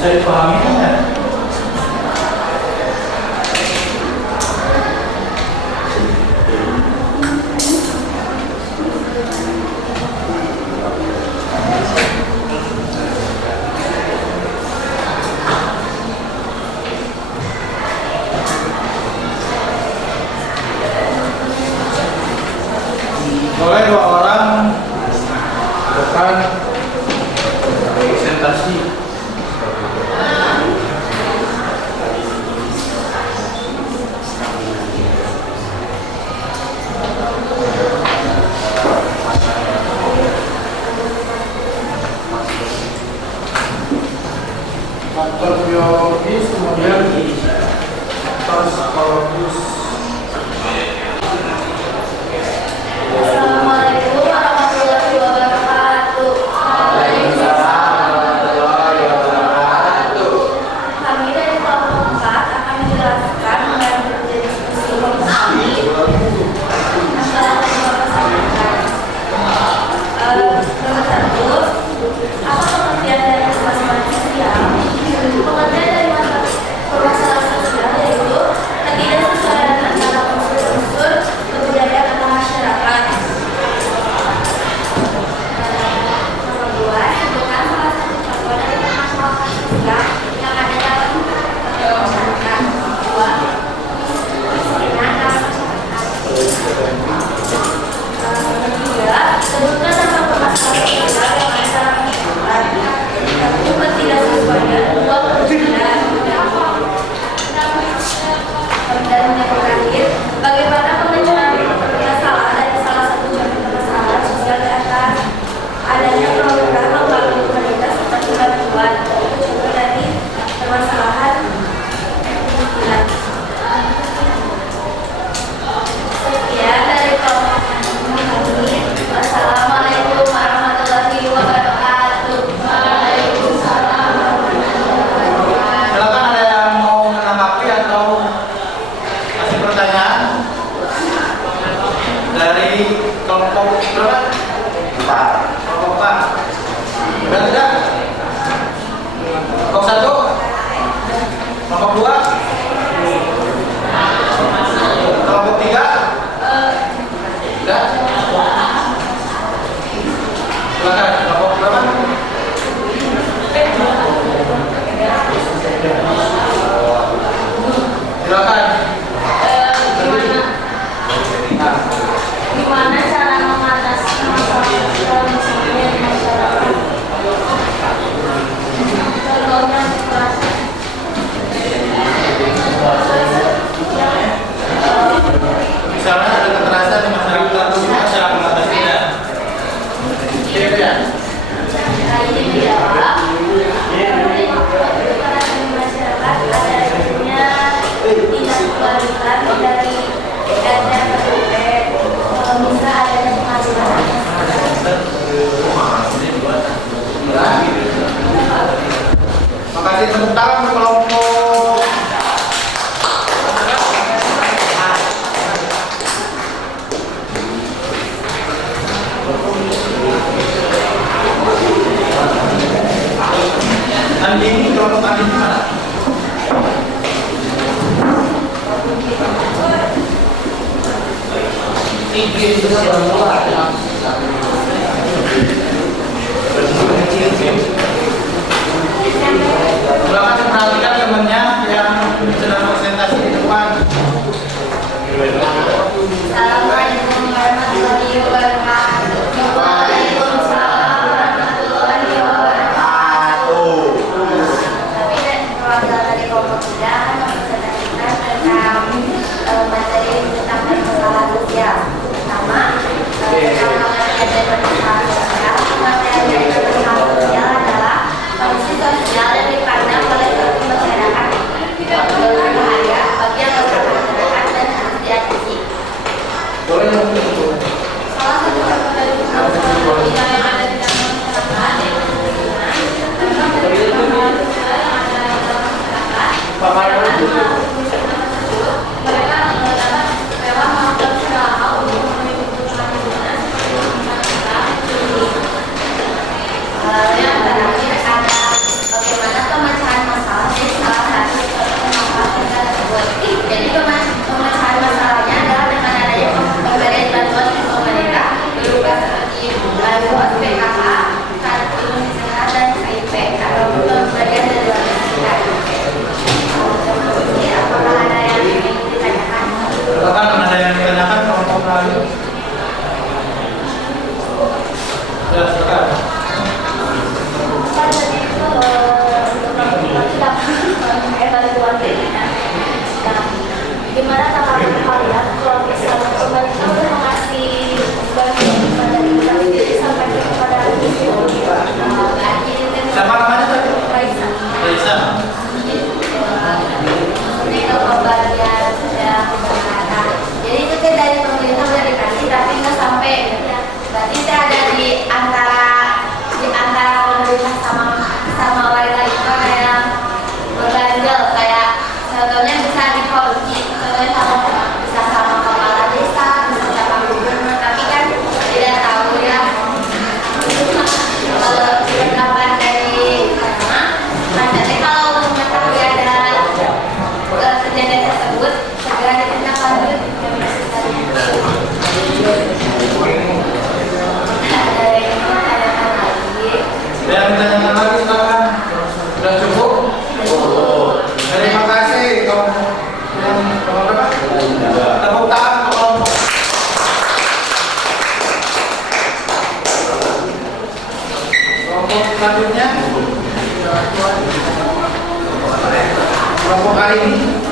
Bisa dipahami kan ya? akan presentasi. Faktor biologis, kemudian faktor psikologis. Assalamualaikum warahmatullahi wabarakatuh. Kami dari kelompok 4 akan menjelaskan mengenai diskusi kami antara kedua pasangan. Nomor 1, apa pengertian dari permasalahan sosial? Pengertian dari permasalahan sosial yaitu ketidaksesuaian antara unsur-unsur kebudayaan atau masyarakat. Nomor 2, sebutkan salah satu contoh dari permasalahan sosial yang ada dalam masyarakat. 2, kemiskinan dalam masyarakat. 3, sebutkan tentang permasalahan sosial yang ada dalam masyarakat. 1, ketidaksesuaian. 2, kemiskinan. Dan yang terakhir, bagaimana pemecahan masalah dari salah satu contoh permasalahan sosial di atas adanya program membangun komunitas seperti bantuan. Itu contoh dari permasalahan kemiskinan. Sekian dari kelompok kami. Wassalamualaikum warahmatullahi wabarakatuh. Waalaikumsalam warahmatullahi wabarakatuh. Silakan ada yang mau menanggapi atau kasih pertanyaan dari kelompok berapa? 4. Kelompok 4. Sudah tidak? Kelompok 1? Kelompok 2? Kelompok 3? Sudah? Silakan kelompok berapa? Silakan. Gimana cara mengatasi masalah sosial di masyarakat? Contohnya Misalnya ada kekerasan di masyarakat, gimana cara mengatasinya? Iya. ini dijawab. Kekerasan di masyarakat adanya tindak kelanjutan dari RT RW. Bisa adanya pengasuhan. Makasih tepuk tangan untuk kelompok. Andi ini kelompok Andi di mana? Silakan. Ada yang ditanyakan lagi silakan. Sudah cukup? Terima kasih kelompok berapa? Tepuk tangan untuk kelompok. Kelompok selanjutnya. Kelompok hari ini.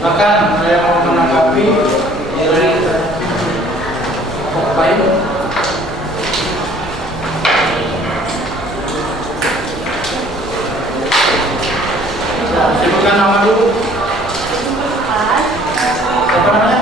Bahkan saya mau menanggapi dari apa ini? Sebutkan nama dulu. Siapa namanya?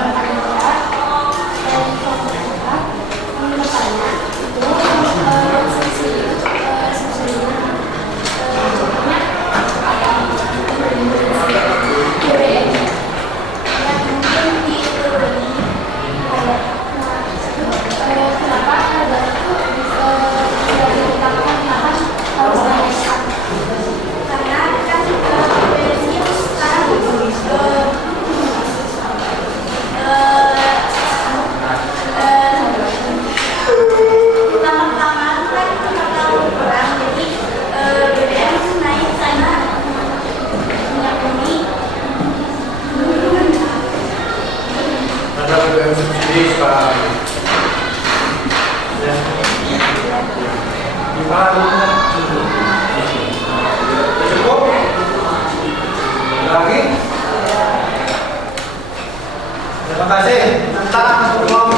Terima kasih. Tangan untuk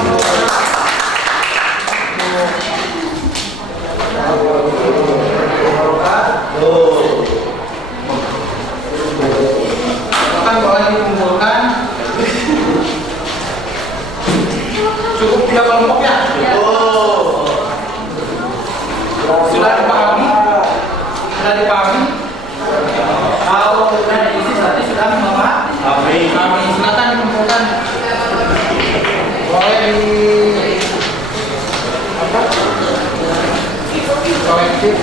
bahkan boleh dikumpulkan. Cukup 3 kelompok ya? Sudah dipahami? Sudah dipahami? Kalau sudah diisi berarti sudah memahami. Silakan dikumpulkan. Boleh di kolektif.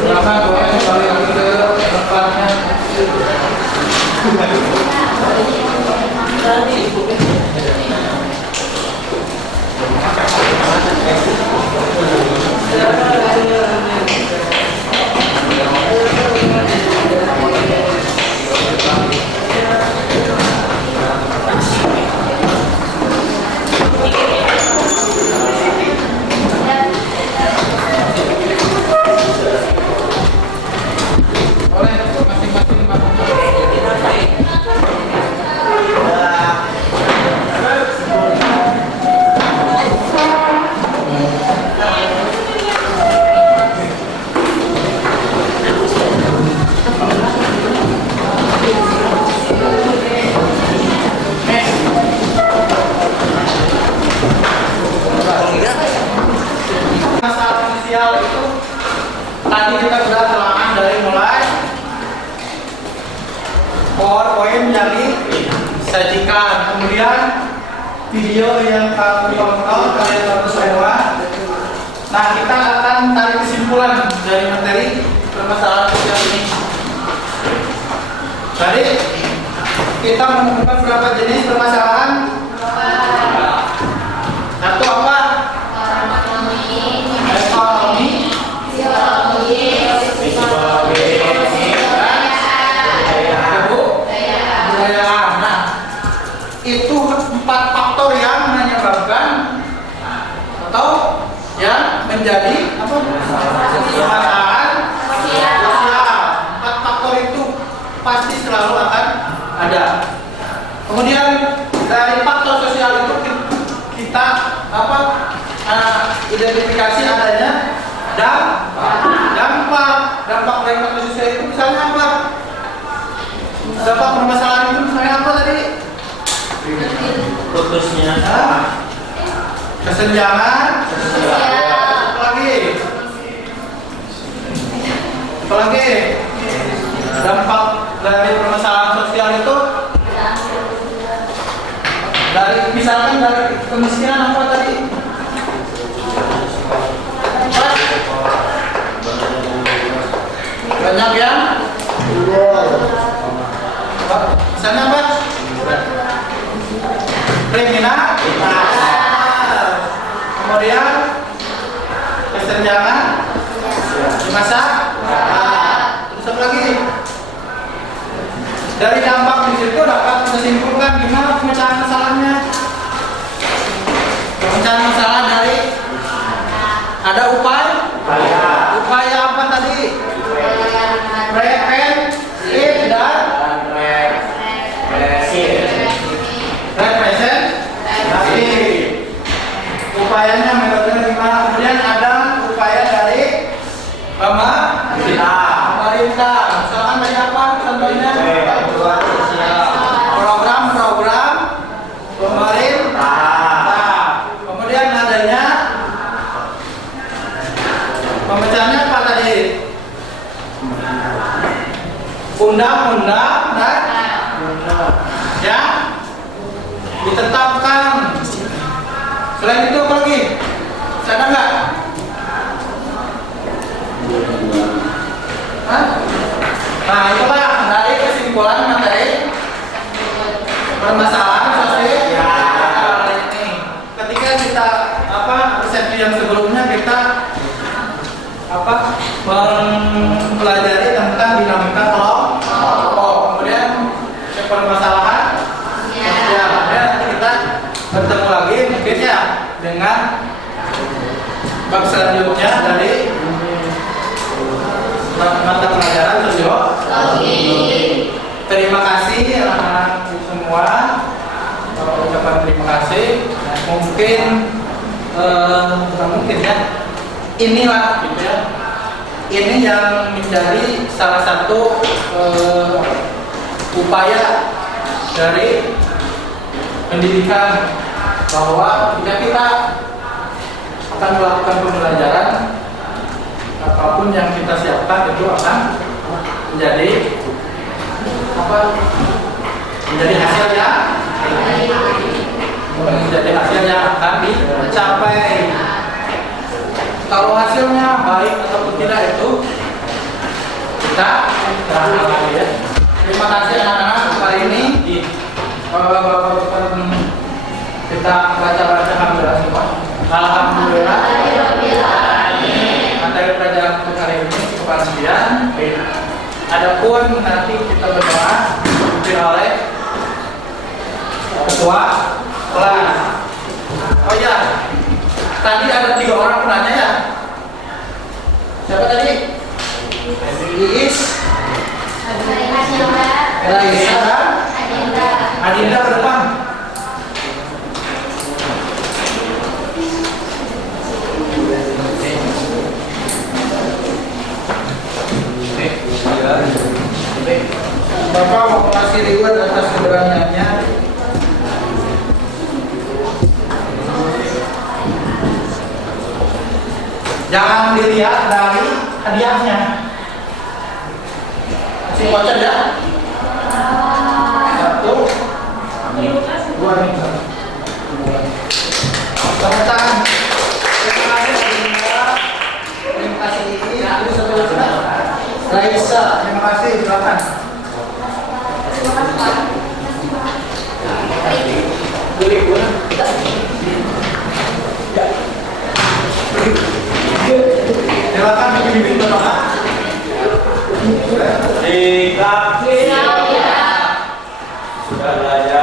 Silakan boleh kembali lagi ke tempatnya. PowerPoint yang disajikan. Kemudian video yang kami tonton kalian tonton semua. Nah, kita akan tarik kesimpulan dari materi permasalahan sosial ini. Tadi kita menemukan berapa jenis permasalahan? Satu apa? Ekonomi, kebudayaan. Nah, itu 4 faktor yang menyebabkan atau yang menjadi apa? Permasalahan sosial. 4 faktor itu pasti selalu akan ada. Kemudian dari faktor sosial itu kita apa? Identifikasi adanya dampak dari faktor sosial itu misalnya apa? Dampak permasalahan itu misalnya apa tadi? Putusnya Kesenjangan. Apalagi dampak dari permasalahan sosial itu dari misalkan dari kemiskinan apa tadi? Banyak yang misalnya apa? Kriminalitas. Kemudian kesenjangan di masa. Terus apa lagi? Dari dampak di situ dapat kita simpulkan gimana pemecahan masalahnya. Pemecahan masalah dari ada upaya apa tadi? Preventif dan representasi. Upayanya metodenya gimana? Kemudian ada upaya dari pemerintah. Misalkan dari apa contohnya? Program-program pemerintah. Kemudian adanya pemecahannya apa tadi? Undang-undang dan yang ditetapkan. Selain itu apa lagi? Ada nggak? Nah, itulah dari kesimpulan materi permasalahan sosial ini. Ketika kita persepsi yang sebelumnya kita mempelajari tentang dinamika kelompok, kemudian permasalahan sosial. Nanti kita bertemu lagi mungkin ya dengan bab selanjutnya dari mata pelajaran sosiologi. Terima kasih anak-anak semua. Ucapan terima kasih. Mungkin bukan mungkin ya. Inilah gitu ya. Ini yang menjadi salah satu upaya dari pendidikan, bahwa jika kita akan melakukan pembelajaran, apapun yang kita siapkan itu akan menjadi hasil yang akan dicapai. Kalau hasilnya baik ataupun tidak itu kita serahkan lagi ya. Terima kasih anak-anak hari ini. Kita baca-baca alhamdulillah semua. Alhamdulillah. Materi pelajaran untuk hari ini cukup sekian. Adapun nanti kita berdoa dipimpin oleh ketua kelas. Oh ya, tadi ada 3 orang penanya ya. Siapa tadi? Iis, Raisa, Adinda ke depan. Bapak mau kasih reward atas keberaniannya. Jangan dilihat dari hadiahnya. Si voucher ya. keluar nih. Tepuk tangan. Terima kasih Adinda. Terima kasih Iki. Terus satu lagi. Raisa, terima kasih. Silakan. Terima kasih Pak. Boleh boleh. Silakan bimbing berdoa. Sikap. Sudah belajar